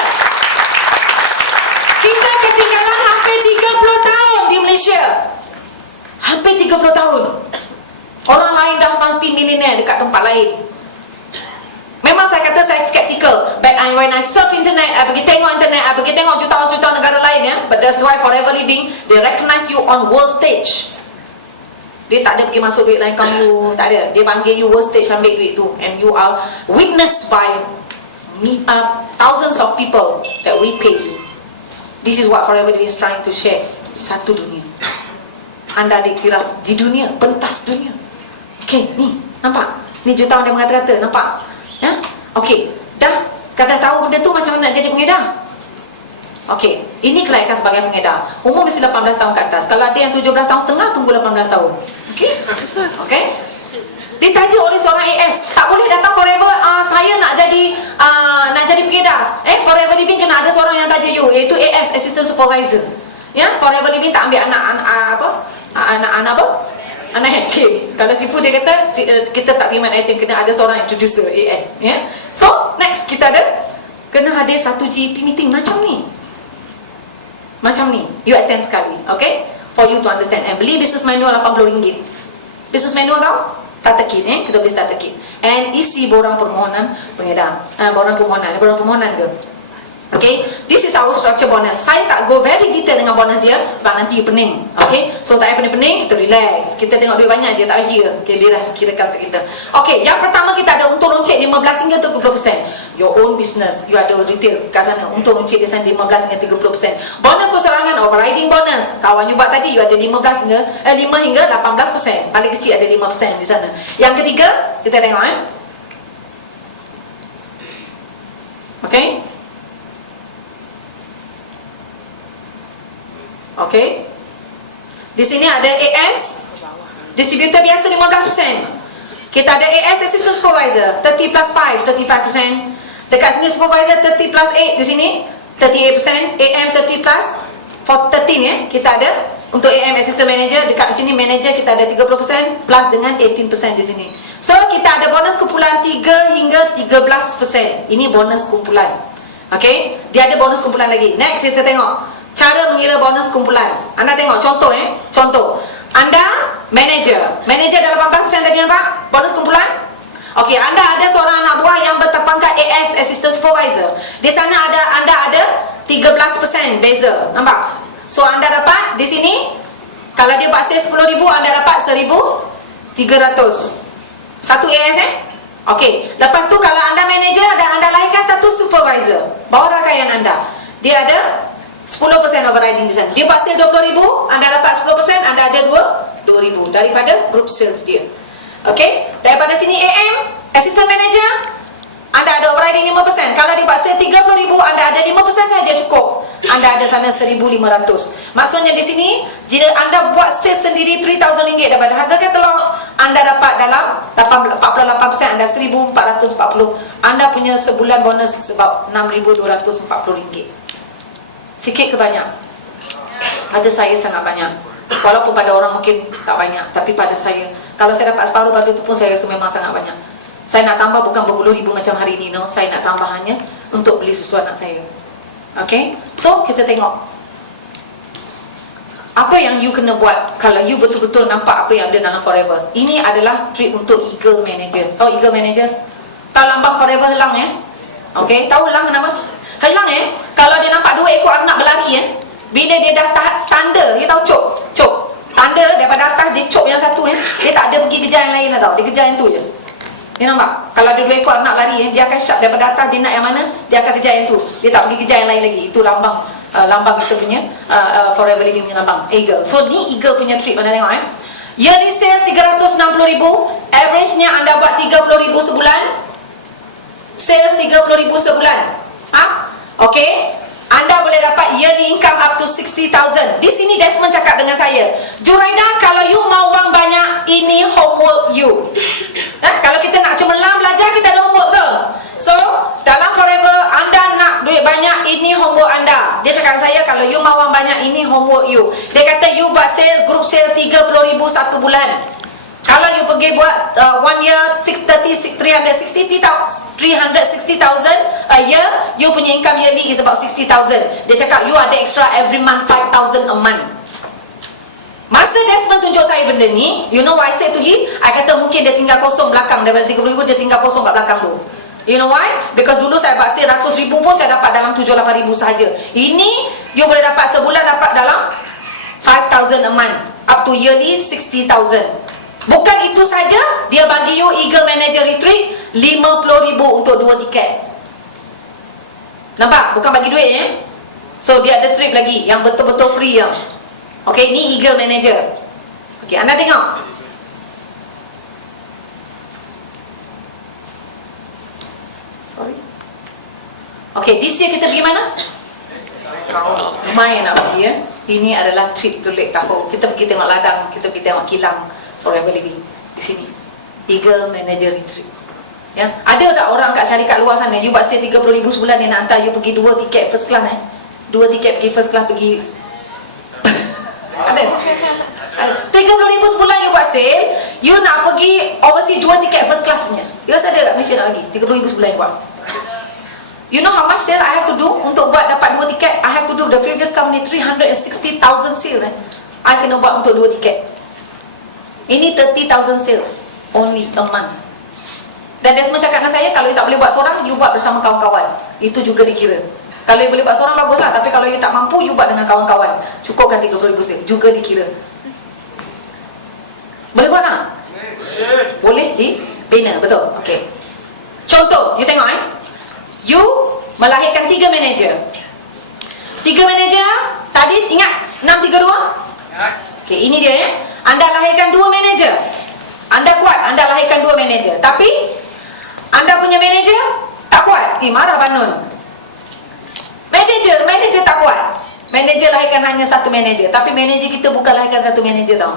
Kita ketinggalan hampir 30 tahun di Malaysia. Hampir 30 tahun. Orang lain dah multi-millionaire dekat tempat lain. Memang saya kata saya skeptical. But when I surf internet, I pergi tengok internet, I pergi tengok jutawan-jutawan negara lain ya. But that's why Forever Living, they recognize you on world stage. Dia tak ada pergi masuk duit lain kamu, tak ada. Dia panggil you world stage, ambil duit tu. And you are witnessed by thousands of people that we pay you. This is what Forever Living is trying to share. Satu dunia. Anda dikira di dunia, pentas dunia. Okay, ni, nampak? Ni jutawan dia mengata-kata, nampak? Ya? Okay, dah tahu benda tu macam mana nak jadi pengedar. Okay, ini kelayakan sebagai pengedar. Umur mesti 18 tahun ke atas. Kalau ada yang 17 tahun setengah, tunggu 18 tahun. Okay? Okay? Ditaja oleh seorang AS, tak boleh datang forever, saya nak jadi pengedar. Forever Living kena ada seorang yang taja you, iaitu AS, Assistant Supervisor. Ya, Forever Living tak ambil anak yatim. Kalau sifu dia kata kita tak terima anak yatim, kena ada seorang introducer, AS. Ya. So next kita ada kena hadir satu GP meeting macam ni. Macam ni, you attend sekali, okay? For you to understand. And beli business manual RM80. Business manual tau? Starter kit, kita beli starter kit. And isi borang permohonan pengedar. Borang permohonan ke? Okay, this is our structure bonus. Saya tak go very detail dengan bonus dia sebab nanti you pening. Okay, so tak payah pening-pening, kita relax. Kita tengok duit banyak je, tak payah kira. Okay, dia dah kirakan untuk kita. Okay, yang pertama kita ada untung runcit 15 hingga 30%. Your own business, you ada retail kat sana, untung runcit dia sana 15 hingga 30%. Bonus perseorangan, overriding bonus. Kawan you buat tadi, you ada 5 hingga 18%. Paling kecil ada 5% di sana. Yang ketiga, kita tengok Okay. Okay. Di sini ada AS, distributor biasa 15%. Kita ada AS Assistant Supervisor 30 plus 5, 35%. Dekat sini Supervisor 30 plus 8. Di sini 38%. AM 30 plus 13 Kita ada untuk AM Assistant Manager. Dekat sini Manager kita ada 30% plus dengan 18% di sini. So kita ada bonus kumpulan 3 hingga 13%. Ini bonus kumpulan. Okay. Dia ada bonus kumpulan lagi. Next kita tengok cara mengira bonus kumpulan. Anda tengok contoh Contoh. Anda manager dah 18% tadi nampak? Bonus kumpulan. Okey, anda ada seorang anak buah yang berpangkat AS Assistant Supervisor. Di sana anda ada 13% beza. Nampak? So anda dapat di sini kalau dia buat sales 10,000, anda dapat 1,300. Satu AS Okey, lepas tu kalau anda manager dan anda lahirkan satu supervisor, bawah rangkaian anda, dia ada 10% overriding di sana. Dia buat sale 20,000, anda dapat 10%, anda ada 2,000 daripada group sales dia. Okey, daripada sini AM, assistant manager, anda ada overriding 5%. Kalau dia buat sale 30,000, anda ada 5% saja cukup. Anda ada sana 1,500. Maksudnya di sini, jika anda buat sale sendiri RM3,000 daripada harga katalog, anda dapat dalam 48%, anda 1,440. Anda punya sebulan bonus sebab RM6,240. Sikit ke banyak? Pada saya sangat banyak. Walaupun pada orang mungkin tak banyak, tapi pada saya, kalau saya dapat separuh bagi itu pun saya rasa memang sangat banyak. Saya nak tambah bukan berpuluh ribu macam hari ini, no. Saya nak tambah hanya untuk beli susu anak saya. Okay, so kita tengok apa yang you kena buat kalau you betul-betul nampak apa yang ada dalam Forever. Ini adalah trip untuk Eagle Manager. Tahu Eagle Manager? Tahu lambang Forever helang Okay, tahu helang kenapa? Helang kalau dia nampak 2 ekor anak berlari bila dia dah tanda, dia tahu cop. Tanda daripada atas dia cop yang satu dia tak ada pergi kejar yang lain lah tau. Dia kejar yang tu je. Dia nampak? Kalau ada 2 ekor anak lari dia akan sharp daripada atas, dia nak yang mana, dia akan kejar yang tu. Dia tak pergi kejar yang lain lagi. Itu lambang kita punya Forever Living punya lambang Eagle. So ni Eagle punya trip, anda tengok yearly sales 360,000, average-nya anda buat 30,000 sebulan. Sales 30,000 sebulan. Okay, anda boleh dapat yearly income up to 60,000. Di sini Desmond cakap dengan saya, Juraida, kalau you mau wang banyak, ini homework you. Kalau kita nak cemerlang belajar, kita ada homework ke? So, dalam Forever, anda nak duit banyak, ini homework anda. Dia cakap saya, kalau you mau wang banyak, ini homework you. Dia kata, you buat sale, group sale 30,000 satu bulan. Kalau you pergi buat 1 year 360,000 a year, you punya income yearly is about 60,000. Dia cakap you ada extra every month 5,000 a month. Master Desmond tunjuk saya benda ni. You know what I said to him? I kata mungkin dia tinggal kosong belakang. Daripada 30,000 dia tinggal kosong kat belakang tu. You know why? Because dulu saya buat sale 100,000 pun saya dapat dalam 7-8,000 sahaja. Ini you boleh dapat sebulan dapat dalam 5,000 a month, up to yearly 60,000. Bukan itu saja, dia bagi you Eagle Manager Retreat 50,000 untuk 2 tiket. Nampak? Bukan bagi duit So dia ada trip lagi yang betul-betul free yang. Okay, ni Eagle Manager. Okay, anda tengok. Sorry. Okay, this year kita pergi mana? Lumayan nak pergi Ini adalah trip to Lake Tahoe. Kita pergi tengok ladang, kita pergi tengok kilang Forever Living di sini. Eagle Manager Retreat. Ada tak orang kat syarikat luar sana, you buat sale 30,000 sebulan, dia nak hantar you pergi 2 tiket first class 2 tiket pergi first class pergi. Ada? 30,000 sebulan you buat sale, you nak pergi overseas 2 tiket first class punya. You rasa ada kat Malaysia nak lagi? 30,000 sebulan you buat. You know how much sale I have to do untuk buat dapat 2 tiket? I have to do the previous company 360,000 sales I kena buat untuk 2 tiket. Ini 30,000 sales only a month. Dan Desmond cakap dengan saya, kalau you tak boleh buat seorang, you buat bersama kawan-kawan. Itu juga dikira. Kalau you boleh buat seorang, baguslah. Tapi kalau you tak mampu, you buat dengan kawan-kawan. Cukupkan 30,000 sales. Juga dikira. Boleh buat tak? Boleh dibina, betul. Okay. Contoh, you tengok you melahirkan 3 manager. 3 manager, tadi ingat 632? Okay, ini dia Anda lahirkan 2 manager. Anda kuat, anda lahirkan 2 manager. Tapi anda punya manager tak kuat. Marah Banun. Manager tak kuat. Manager lahirkan hanya 1 manager. Tapi manager kita bukan lahirkan 1 manager tau.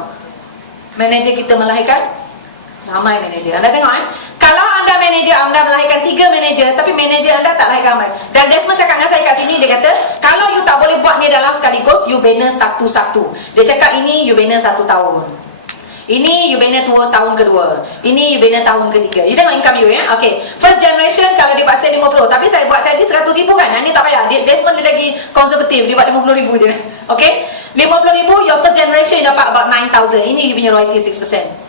Manager kita melahirkan ramai manager. Anda tengok kalau anda manager, anda melahirkan 3 manager, tapi manager anda tak lahirkan ramai. Dan Desmond cakap dengan saya kat sini, dia kata, kalau you tak boleh buat ni dalam sekaligus, you bina satu-satu. Dia cakap ini you bina 1 tahun. Ini you bina tahun kedua. Ini you bina tahun ketiga. You tengok income you Okay. First generation kalau dia buat sale 50. Tapi saya buat tadi 100,000 kan. Ini tak payah. Desmond dia lagi konservatif. Dia buat 50,000 je. Okay. 50,000 your first generation you dapat about 9,000. Ini you punya royalty 6%.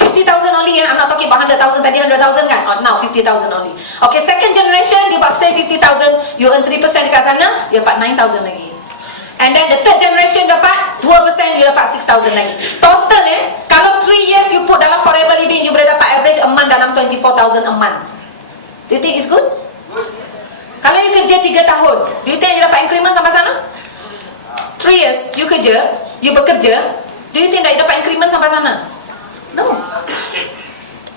50,000 only I'm not talking about 100,000 tadi 100,000 kan. Now 50,000 only. Okay. Second generation dia buat sale 50,000. You earn 3% dekat sana. Dia dapat 9,000 lagi. And then the third generation dapat 2%, you dapat 6,000 lagi. Total kalau 3 years you put dalam Forever Living, you boleh dapat average a month dalam 24,000 a month. Do you think it's good? Kalau you kerja 3 tahun, do you think you dapat increment sampai sana? 3 years, you bekerja, do you think that you dapat increment sampai sana? No.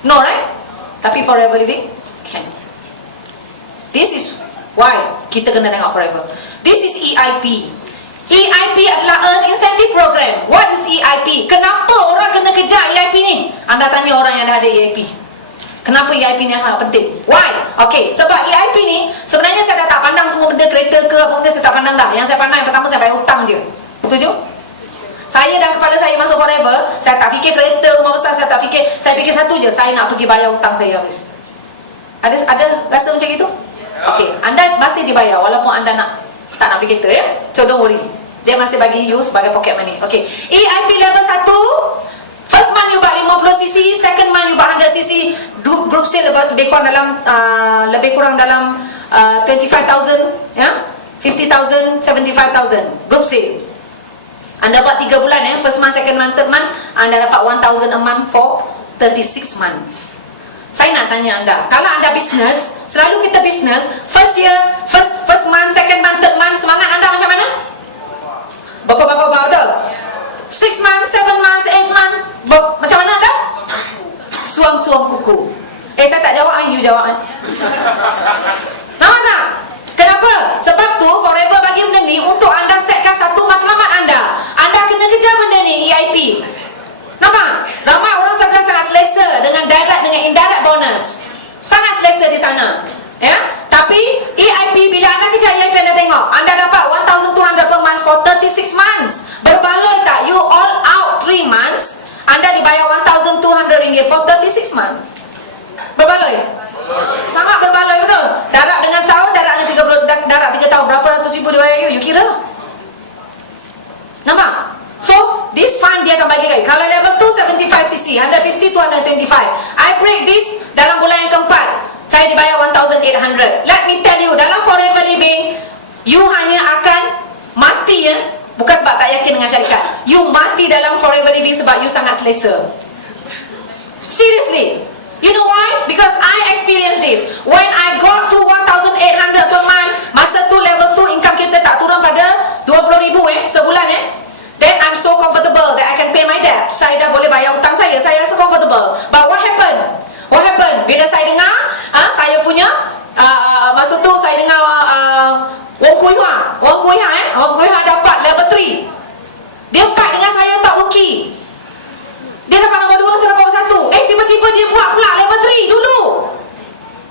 No, right? Tapi forever living, can. This is why kita kena tengok forever. This is EIP. EIP adalah Earn Incentive Program. What is EIP? Kenapa orang kena kejar EIP ni? Anda tanya orang yang dah ada EIP. Kenapa EIP ni sangat penting? Why? Okay, sebab EIP ni sebenarnya saya dah tak pandang semua benda, kereta ke apa benda saya tak pandang dah. Yang saya pandang yang pertama saya bayar hutang je. Setuju? Saya dan kepala saya masuk forever, saya tak fikir kereta, rumah besar, saya fikir satu je, saya nak pergi bayar hutang saya habis. Ada rasa macam itu? Okay, anda masih dibayar walaupun anda tak nak beli kereta ya. So don't worry. Dia masih bagi you sebagai pocket money. Okay. EIP level 1, first month you buy 50cc, second month you buy 100cc. Group sale lebih kurang dalam 25,000 ya. 50,000, 75,000 group sale. Anda buat 3 bulan ya, first month, second month, third month, anda dapat 1,000 a month for 36 months. Saya nak tanya anda, kalau anda bisnes, selalu kita bisnes, first year, first month, second month, third month, semangat anda macam mana? Bakar betul? 6 months, 7 months, 8 months, macam mana anda? Suam-suam kuku. Saya tak jawab, you jawab. Nampak tak? Kenapa? Sebab tu forever bagi benda ni untuk anda setkan satu matlamat anda. Anda kena kejar benda ni, EIP. Nampak? Ramai orang sekarang sangat selesa dengan direct dengan indirect bonus. Sangat selesa di sana. Ya? Tapi EIP bila anda kejar EIP anda tengok, anda dapat 1,200 per month for 36 months. Berbaloi tak? You all out 3 months, anda dibayar 1,200 ringgit for 36 months. Berbaloi? Sangat berbaloi betul. Darab dengan tahun, darab dengan 3 tahun, berapa ratus ribu dibayar you kira lah. Nampak? So, this fund dia akan bagi guys. Kalau level 2, 75cc, 150 to 125. I break this dalam bulan yang keempat. Saya dibayar 1,800. Let me tell you, dalam forever living, you hanya akan mati ya. Bukan sebab tak yakin dengan syarikat. You mati dalam forever living sebab you sangat selesa. Seriously. You know why? Because I experienced this. When I got to 1,800 per month, masa tu level 2 income kita tak turun pada 20,000 sebulan then I'm so comfortable that I can pay my debt. Saya dah boleh bayar hutang saya rasa comfortable. But what happened? Bila saya dengar saya punya masa tu saya dengar Wong Kui Ha dapat level 3. Dia fight dengan saya tak rookie. Dia dapat nombor 2, saya dapat nombor 1. Tiba-tiba dia buat pula level 3 dulu.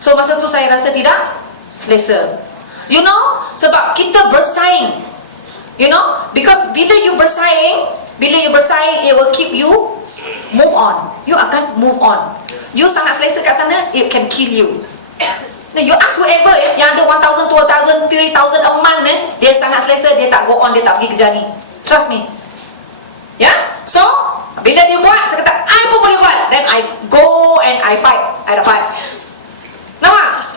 So masa tu saya rasa tidak selesa. You know, sebab kita bersaing. You know, because bila you bersaing, it will keep you move on. You akan move on. You sangat selesa kat sana, it can kill you. Now you ask whoever yang ada 1,000, 2,000, 3,000 a month dia sangat selesa, dia tak go on, dia tak pergi kerja ni. Trust me. So bila dia buat, saya kata I pun boleh buat. Then I go and I fight. I dapat. Nampak?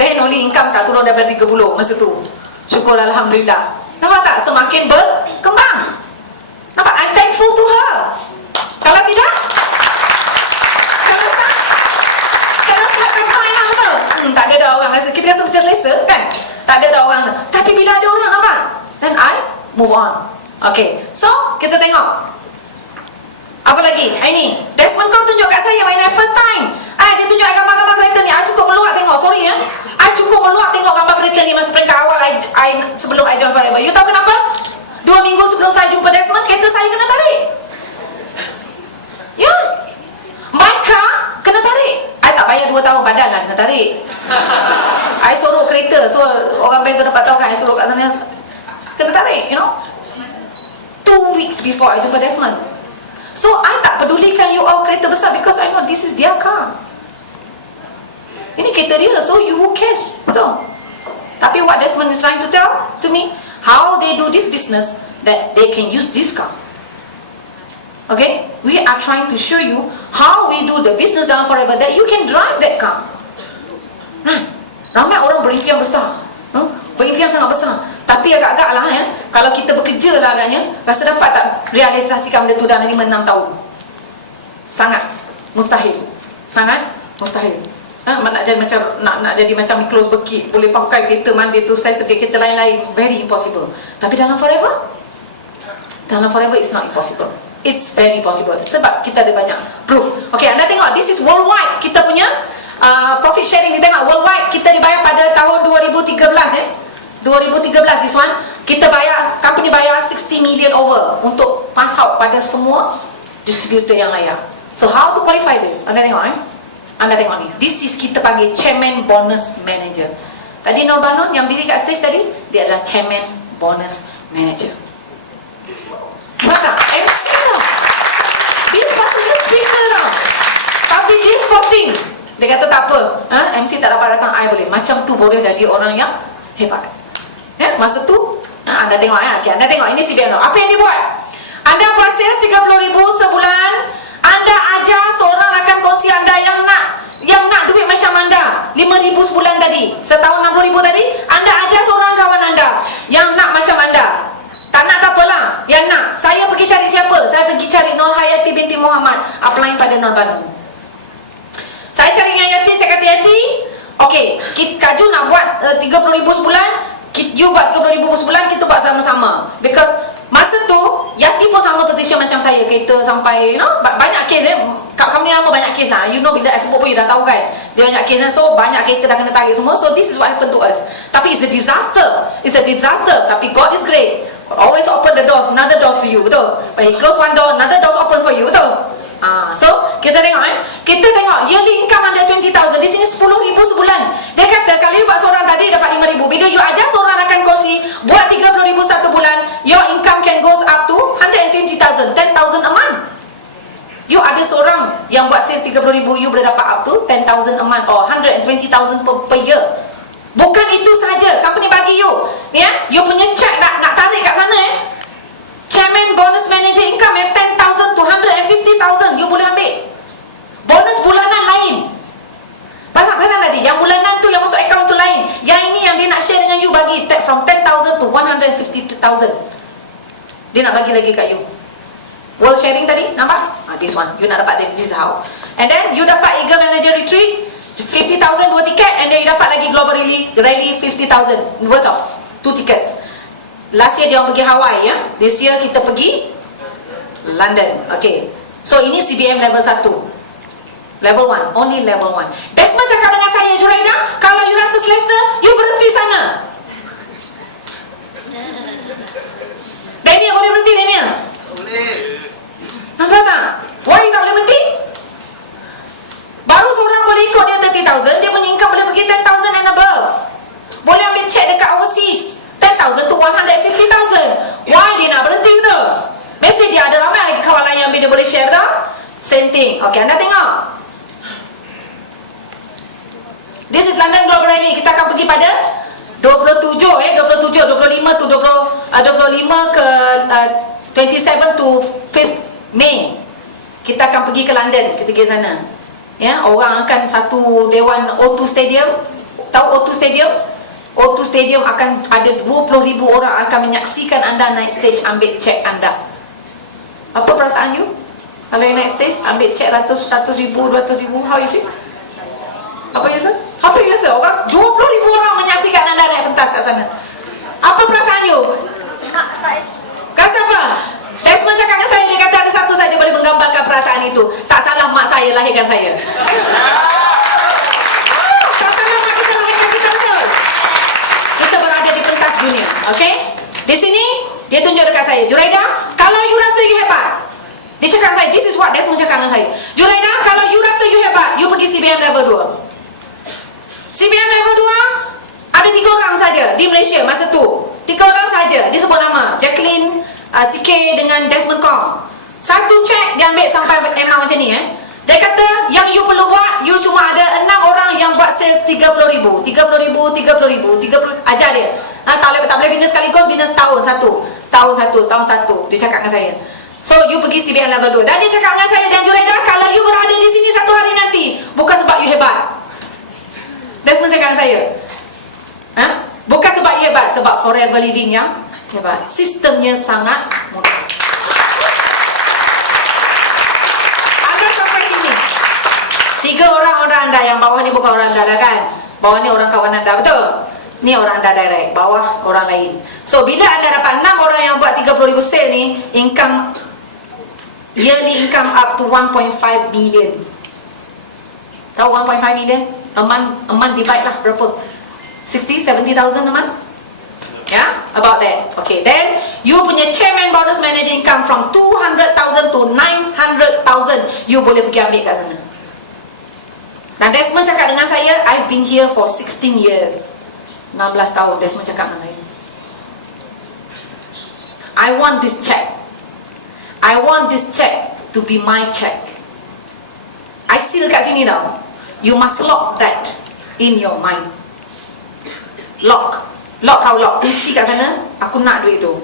Then only income tak turun daripada 30 masa tu. Syukur Alhamdulillah. Nampak tak? Semakin berkembang. Nampak? I'm thankful to her. Kalau tidak, kalau tak fine lah betul. Tak ada dah orang rasa. Kita rasa macam selesa kan? Tak ada dah orang. Tapi bila ada orang nampak, then I move on. Okay. So, kita tengok. Apa lagi? Ini Desmond Kong tunjuk kat saya when I first time. Dia tunjuk gambar-gambar kereta ni. I cukup meluat tengok. Sorry ya. I cukup meluat tengok gambar kereta ni masa peringkat awal sebelum I join forever. You tahu kenapa? 2 minggu sebelum saya jumpa Desmond, kereta saya kena tarik. Ya. My car kena tarik. I tak bayar 2 tahun badan lah kena tarik. I suruh kereta. So orang bank tu dapat tahu kan I suruh kat sana kena tarik, you know. 2 weeks before I jumpa Desmond. So, I tak pedulikan you all kereta besar because I know this is their car. Ini kereta dia, so you who cares? Betul? Tapi what Desmond is trying to tell to me, how they do this business, that they can use this car. Okay? We are trying to show you how we do the business dalam forever, that you can drive that car. Ramai orang berimpian besar. Berimpian sangat besar. Tapi agak-agak lah kalau kita bekerja lah agaknya, rasa dapat tak realisasikan benda tu dalam 5-6 tahun. Sangat mustahil. Sangat mustahil. Nak jadi macam nak jadi macam close bekit, boleh pakai kereta Monday to Saturday, kereta lain-lain, very impossible. Tapi dalam forever it's not impossible. It's very possible. Sebab kita ada banyak proof. Okay, anda tengok, this is worldwide. Kita punya profit sharing, kita tengok worldwide kita dibayar pada tahun 2013 2013 this one. Kita bayar, company bayar 60 million over untuk pass out pada semua distributor yang layak. So how to qualify this? Anda tengok Anda tengok ni. This is kita panggil Chairman Bonus Manager. Tadi Nur Banon yang berdiri kat stage tadi, dia adalah Chairman Bonus Manager. Nampak? MC tau. Dia sepatutnya speaker tau. Tapi dia sporting. Dia kata tak apa, MC tak dapat datang, I boleh. Macam tu boleh jadi orang yang hebat. Masa tu anda tengok okay, anda tengok ini CBM. Apa yang dia buat? Anda buat sales 30,000 sebulan. Anda ajar seorang rakan kongsi anda yang nak duit macam anda, 5,000 sebulan tadi, setahun 60,000 tadi. Anda ajar seorang kawan anda yang nak macam anda. Tak nak tak apalah. Yang nak, saya pergi cari siapa? Saya pergi cari Nur Hayati binti Muhammad, applying pada Nur Banu. Saya cari Yati, saya kata Yati, okay, Kak Ju nak buat 30,000 sebulan, you buat 30,000 sebulan, kita buat sama-sama. Because masa tu Yati pun sama position macam saya, kereta sampai banyak kes kami nama banyak kes lah. You know, bila I sebut pun you dah tahu kan, dia banyak kes so banyak kereta dah kena tarik semua. So this is what happened to us. Tapi it's a disaster. Tapi God is great, always open the doors, another doors to you, betul? But He close one door, another doors open for you, betul? So kita tengok kita tengok yearly income under 20,000. Di sini 10,000 sebulan. Dia kata kalau you buat seorang tadi dapat 5,000. Bila you ajar seorang rakan kongsi buat 30,000 satu bulan, your income can goes up to 120,000, 10,000 a month. You ada seorang yang buat sale 30,000, you boleh dapat up to 10,000 a month or 120,000 per year. Bukan itu saja, company bagi you you punya check nak tarik kat sana Chairman Bonus Manager income 10,000 to 150,000 you boleh ambil. Bonus bulanan lain. Pasal tadi yang bulanan tu yang masuk akaun tu lain. Yang ini yang dia nak share dengan you, bagi from 10,000 to 150,000. Dia nak bagi lagi kat you. World sharing tadi, nampak? This one, you nak dapat this is how. And then you dapat Eagle Manager Retreat 50,000 2 tiket, and then you dapat lagi Global Rally 50,000 worth of 2 tickets. Last year dia orang pergi Hawaii This year kita pergi London. Okay, so ini CBM level 1, level 1, only level 1. Desmond cakap dengan saya, Juraida, kalau you rasa selesa, you berhenti sana. Daniel boleh berhenti, Daniel? Boleh. Nampak tak? Why tak boleh berhenti? Baru seorang boleh ikut dia 30,000, dia punya income boleh pergi 10,000 and above. Boleh ambil check dekat overseas 10,000 to 150,000. Why dia nak berhenti tu? Mesti dia ada ramai lagi kawan lain yang dia boleh share tak? Same thing. Okay, anda tengok. This is London Global Rally. Kita akan pergi pada 25 to 25 ke 27 to 5th May. Kita akan pergi ke London, kita pergi sana. Orang akan satu dewan O2 Stadium. Tahu O2 Stadium? O2 Stadium akan ada 20,000 orang akan menyaksikan anda naik stage, ambil cek anda. Apa perasaan you? Kalau you naik stage, ambil cek 100,000, 200,000, how you feel? Apa you rasa? Apa you rasa? Orang 20,000 orang menyaksikan anda naik pentas kat sana. Apa perasaan you? Rasa apa? Desmond cakap dengan saya, dia kata ada satu saja boleh menggambarkan perasaan itu. Tak salah mak saya lahirkan saya. Tak salah mak kita lahirkan kita, betul? Kita berada di pentas dunia. Okay? Di sini dia tunjuk dekat saya, Juraida, kalau you rasa you hebat. Dia cakap dengan saya, this is what Desmond cakap dengan saya. Juraida, kalau you rasa you hebat, you pergi CBM level 2. CBM level 2 ada 3 orang saja di Malaysia masa tu. 3 orang saja. Dia sebut nama, Jacqueline, CK dengan Desmond Kong. Satu cek dia ambil sampai memang macam ni Dia kata yang you perlu buat, you cuma ada 6 orang yang buat sales 30,000. Ajar dia. Tak boleh bina sekaligus, bina setahun satu. Dia cakap dengan saya. So you pergi CBM level 2. Dan dia cakap dengan saya, dan Juraida, kalau you berada di sini satu hari nanti, bukan sebab you hebat. Desmond cakap dengan saya. Bukan sebab you hebat, sebab Forever Living yang hebat. Sistemnya sangat mudah. Anda sampai sini. 3 orang anda, yang bawah ni bukan orang anda kan? Bawah ni orang kawan anda, betul? Ni orang anda direct, bawah orang lain. So bila anda dapat 6 orang yang buat 30,000 sale ni, income yearly income up to 1.5 million. Tahu 1.5 million? A month divide lah berapa? 60-70,000 a month? Yeah, about that. Okay, then you punya chairman bonus manager income from 200,000 to 900,000, you boleh pergi ambil kat sana. Dan Desmond cakap dengan saya, I've been here for 16 years. 16 tahun Desmond cakap dengan saya. I want this check. I want this check to be my check. I seal kat sini tau. You must lock that in your mind. Lock. Lock kau lock. Kunci kat sana. Aku nak duit tu.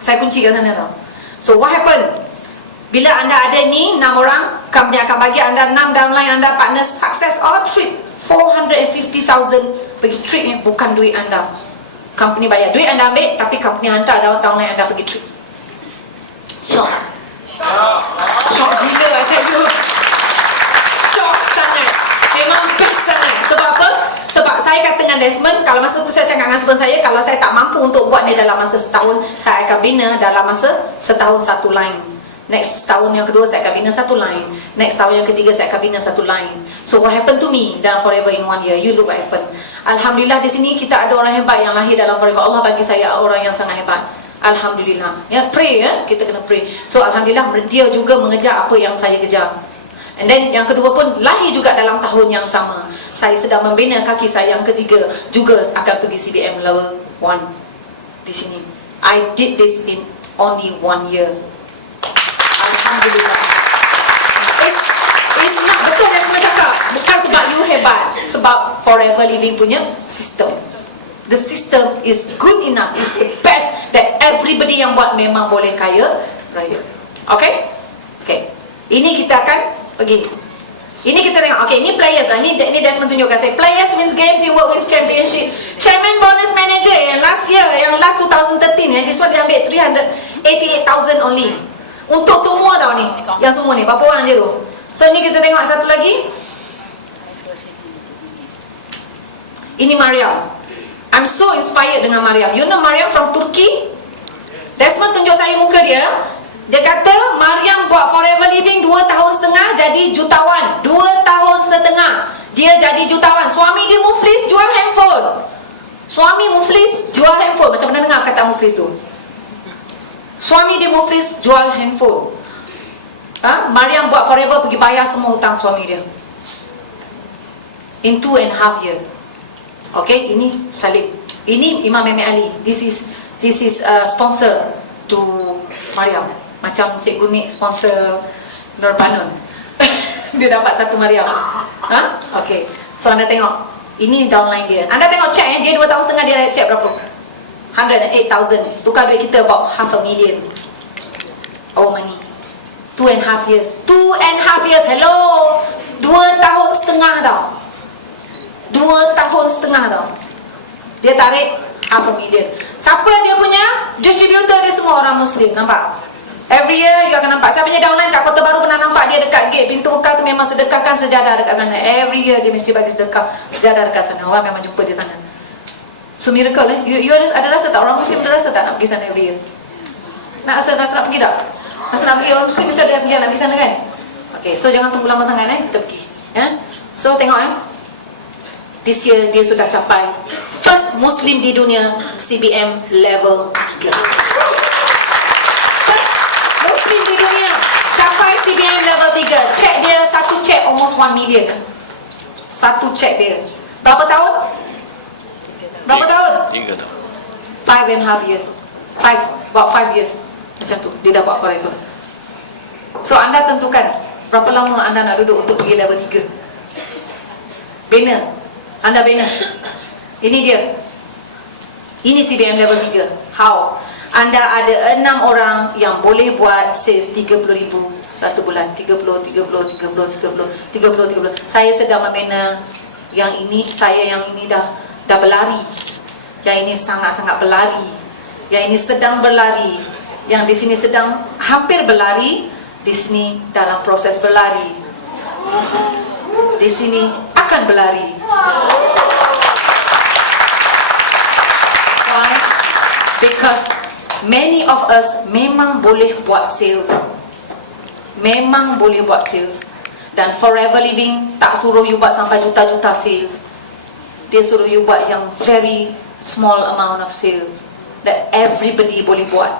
Saya kunci kat sana tau. So what happened? Bila anda ada ni 6 orang, company akan bagi anda 6 downline anda, partner success all trip 450,000 pergi trip ni, bukan duit anda. Company bayar. Duit anda ambil, tapi company hantar downline anda pergi trip. Shock. Shock gila, I tell you. Shock sangat. Memang best sangat. Sebab apa? Sebab saya kata dengan Desmond, kalau masa tu saya cakap dengan husband saya, kalau saya tak mampu untuk buat ni dalam masa setahun, saya akan bina dalam masa setahun satu line. Next tahun yang kedua saya akan bina satu line. Next tahun yang ketiga saya akan bina satu line. So what happened to me dalam Forever in 1 year? You look what happened. Alhamdulillah di sini kita ada orang hebat yang lahir dalam Forever. Allah bagi saya orang yang sangat hebat. Alhamdulillah. Ya, pray ya. Kita kena pray. So alhamdulillah dia juga mengejar apa yang saya kejar. And then yang kedua pun lahir juga dalam tahun yang sama. Saya sedang membina kaki saya yang ketiga juga akan pergi CBM level 1 di sini. I did this in only 1 year. Alhamdulillah. It's not betul yang saya cakap. Bukan sebab you hebat, sebab Forever Living punya sistem. The system is good enough. It's the best that everybody yang buat memang boleh kaya raya. Okay? Okay. Ini kita akan pergi. Ini kita tengok. Okay, ini players. Ini Desmond tunjukkan saya. Players wins games, teamwork wins championship. Chairman bonus manager yang last year, yang last 2013, yang this one dia ambil 388,000 only. Untuk semua tau ni. Yang semua ni. Berapa orang je tu? So ni kita tengok satu lagi. Ini Mariam. I'm so inspired dengan Mariam. You know Mariam from Turkey? Desmond tunjuk saya muka dia. Dia kata Mariam buat Forever Living 2 tahun setengah jadi jutawan. 2 tahun setengah dia jadi jutawan. Suami dia muflis jual handphone. Suami muflis jual handphone. Macam mana dengar kata muflis tu? Suami dia muflis jual handphone. Mariam buat Forever pergi bayar semua hutang suami dia. In 2.5 years. Okay, ini salib. Ini Imam Mehmet Ali. This is sponsor to Mariam. Macam Cikgu Nik sponsor Nur Banun. Dia dapat satu Mariam. Okay. So anda tengok. Ini downline dia. Anda tengok check dia 2 tahun setengah dia check berapa? 108,000. Tukar duit kita about 500,000. Our money. 2.5 years. 2.5 years. Hello. 2 tahun setengah tau. 2 tahun setengah tau. Dia tarik 500,000. Siapa dia punya? Distributor dia semua orang Muslim. Nampak? Every year you akan nampak. Saya punya downline kat Kota Baru pernah nampak dia dekat gate pintu Mekah tu memang sedekahkan sejadah dekat sana. Every year dia mesti bagi sedekah sejadah dekat sana. Orang memang jumpa di sana. So miracle You ada rasa tak? Orang Muslim ada rasa tak nak pergi sana every year? Nak rasa nak pergi tak? Rasa nak pergi? Orang Muslim mesti ada pergi nak pergi sana kan? Okay, so jangan tunggu lama sangat kita pergi. So tengok this year dia sudah capai first Muslim di dunia CBM level 3. Muslim di dunia capai CBM level 3. Cek dia, satu cek almost 1 million. Satu cek dia. Berapa tahun? Berapa tahun? 3 tahun. 5.5 years. About 5 years. Macam tu, dia dah buat Forever. So anda tentukan berapa lama anda nak duduk untuk pergi level 3. Bina. Anda bina. Ini dia. Ini CBM level 3. How? Anda ada 6 orang yang boleh buat sales 30,000 satu bulan. 30. Saya sedang membina yang ini. Saya yang ini dah berlari. Yang ini sangat-sangat berlari. Yang ini sedang berlari. Yang di sini sedang hampir berlari. Di sini dalam proses berlari. di sini akan berlari. Why? Because many of us memang boleh buat sales. Memang boleh buat sales. Dan Forever Living tak suruh you buat sampai juta-juta sales. Dia suruh you buat yang very small amount of sales that everybody boleh buat.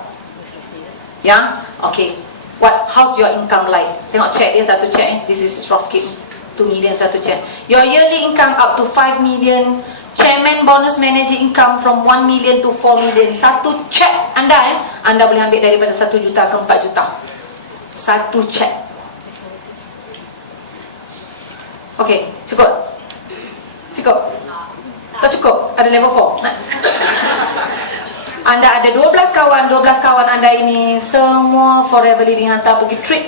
Ya? Okay. How's your income like? Tengok check dia satu check. This is rough keep 2 million satu check. Your yearly income up to 5 million. Chairman bonus manager income from 1 million to 4 million. Satu check anda anda boleh ambil daripada 1 juta ke 4 juta. Satu check. Okay, cukup. Cukup. Tak cukup. Ada level 4. Nah. Anda ada 12 kawan anda ini semua Forever Living hantar pergi trip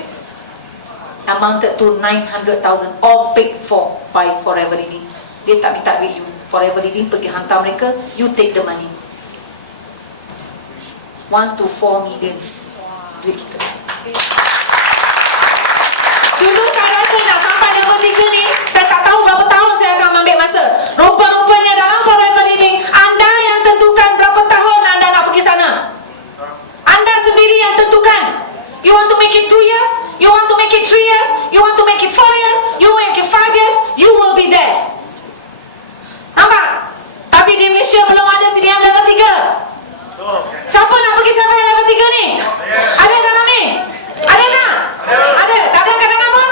amounted to 900,000 all paid for by Forever Living. Dia tak minta duit you. Forever Living pergi hantar mereka, you take the money. 1 to 4 million duit kita. Dulu saya rasa nak sampai level 3 ni, saya tak tahu berapa tahun saya akan ambil masa. Rupa-rupanya dalam Forever Living, anda yang tentukan berapa tahun anda nak pergi sana. Anda sendiri yang tentukan. You want to make it 2 years? You want to make it 3 years? You want to make it 4 years? You want to make it 5 years? You will be there. Nampak? Tapi di Malaysia belum ada CDM level 3. Siapa nak pergi sampai level 3 ni? Ada dalam ni? Ada tak? Ada. Tak ada kat dalam pun?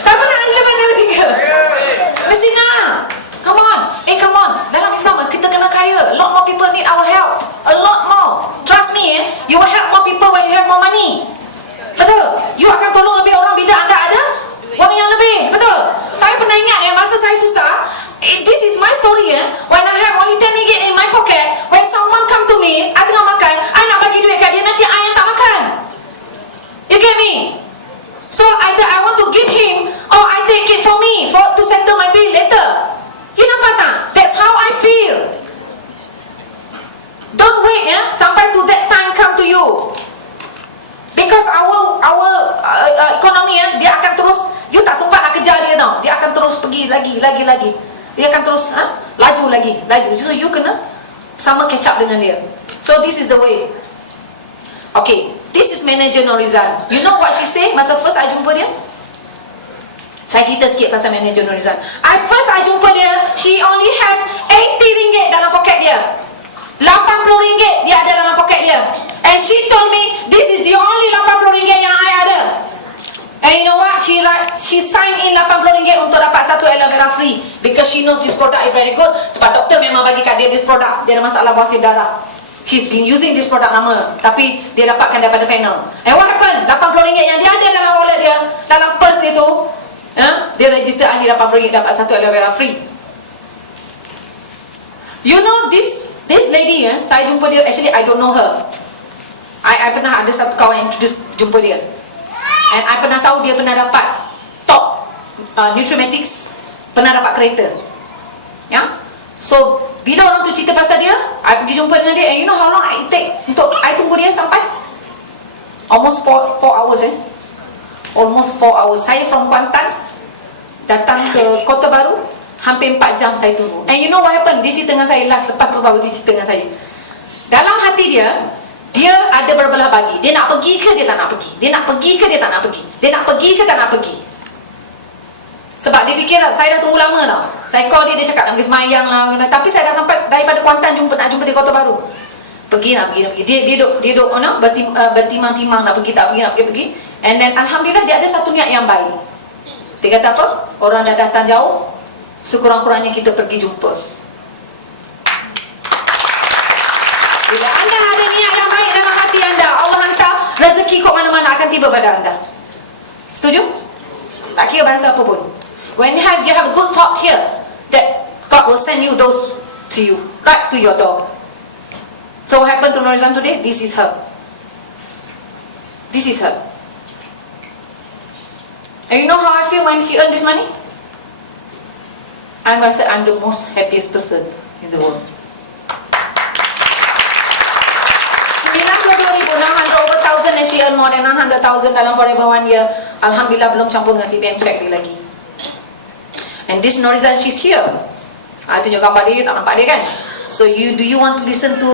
Siapa nak level 3? Mesti nak. Come on. Come on. Dalam Islam kita kena kaya. A lot more people need our help. A lot more. Trust me, you will help more people when you have more money. Betul? You akan tolong lebih orang bila anda ada wang yang lebih. Betul? Saya pernah ingat masa saya susah, this is my story when I have only 10 ringgit in my pocket, when someone come to me, I tengah makan, I nak bagi duit kat dia, nanti I yang tak makan. You get me? So either I want to give him or I take it for me to settle my bill later. You nampak tak? That's how I feel. Don't wait sampai to that time come to you. Because our economy dia akan terus, you tak sempat nak kejar dia tau. Dia akan terus pergi lagi. Dia akan terus laju lagi. So you kena sama catch up dengan dia. So this is the way. Okay, this is Manager Norizan. You know what she say masa first I jumpa dia? Saya cerita sikit pasal Manager Norizan. First I jumpa dia, she only has 80 ringgit dalam poket dia. 80 ringgit dia ada dalam poket dia. And she told me, this is the only 80 ringgit yang I ada. And you know what? She signed in 80 ringgit untuk dapat satu aloe vera free. Because she knows this product is very good. Sebab doktor memang bagi kat dia this product. Dia ada masalah bawasir darah. She's been using this product lama. Tapi dia dapatkan daripada panel. And what happened? 80 ringgit yang dia ada dalam wallet dia, dalam purse dia tu, dia register ahli 80 ringgit dapat satu aloe vera free. You know this lady, saya jumpa dia, actually I don't know her. I pernah ada satu kawan introduce jumpa dia. And I pernah tahu dia pernah dapat top Nutrimatics, pernah dapat kereta. So bila orang tu cerita pasal dia, I pergi jumpa dengan dia. And you know how long it take untuk I tunggu dia sampai? Almost 4 hours Almost 4 hours. Saya from Kuantan datang ke Kota Baru, hampir 4 jam saya tunggu. And you know what happened? Dia cerita dengan saya last, lepas tu baru dia cerita dengan saya. Dalam hati dia ada berbelah bagi. Dia nak pergi ke dia tak nak pergi? Dia nak pergi ke dia tak nak pergi? Dia nak pergi ke tak nak pergi? Sebab dia fikir saya dah tunggu lama tau. Saya call dia cakap nak pergi semayang lah. Tapi saya dah sampai daripada Kuantan nak jumpa di Kota Baru. Pergi nak pergi. Dia duduk bertimang-timang nak pergi tak pergi. And then Alhamdulillah dia ada satu niat yang baik. Dia kata apa? Orang dah datang jauh, sekurang-kurangnya kita pergi jumpa. Bila anda ada niat yang baik dalam hati anda, Allah hantar rezeki kok mana-mana akan tiba pada anda. Setuju? Tak kira bahasa apa pun. When you have a good thought here, that God will send you those to you, right to your door. So what happened to Norizan today? This is her. This is her. And you know how I feel when she earned this money? I'm the most happiest person in the world. 92,600 over 1,000 and she earned more than 900,000 dalam forever 1 year. Alhamdulillah belum campur dengan CPM check dia lagi. And this Norizan, she's here. Tunjuk gambar dia, tak nampak dia kan? So do you want to listen to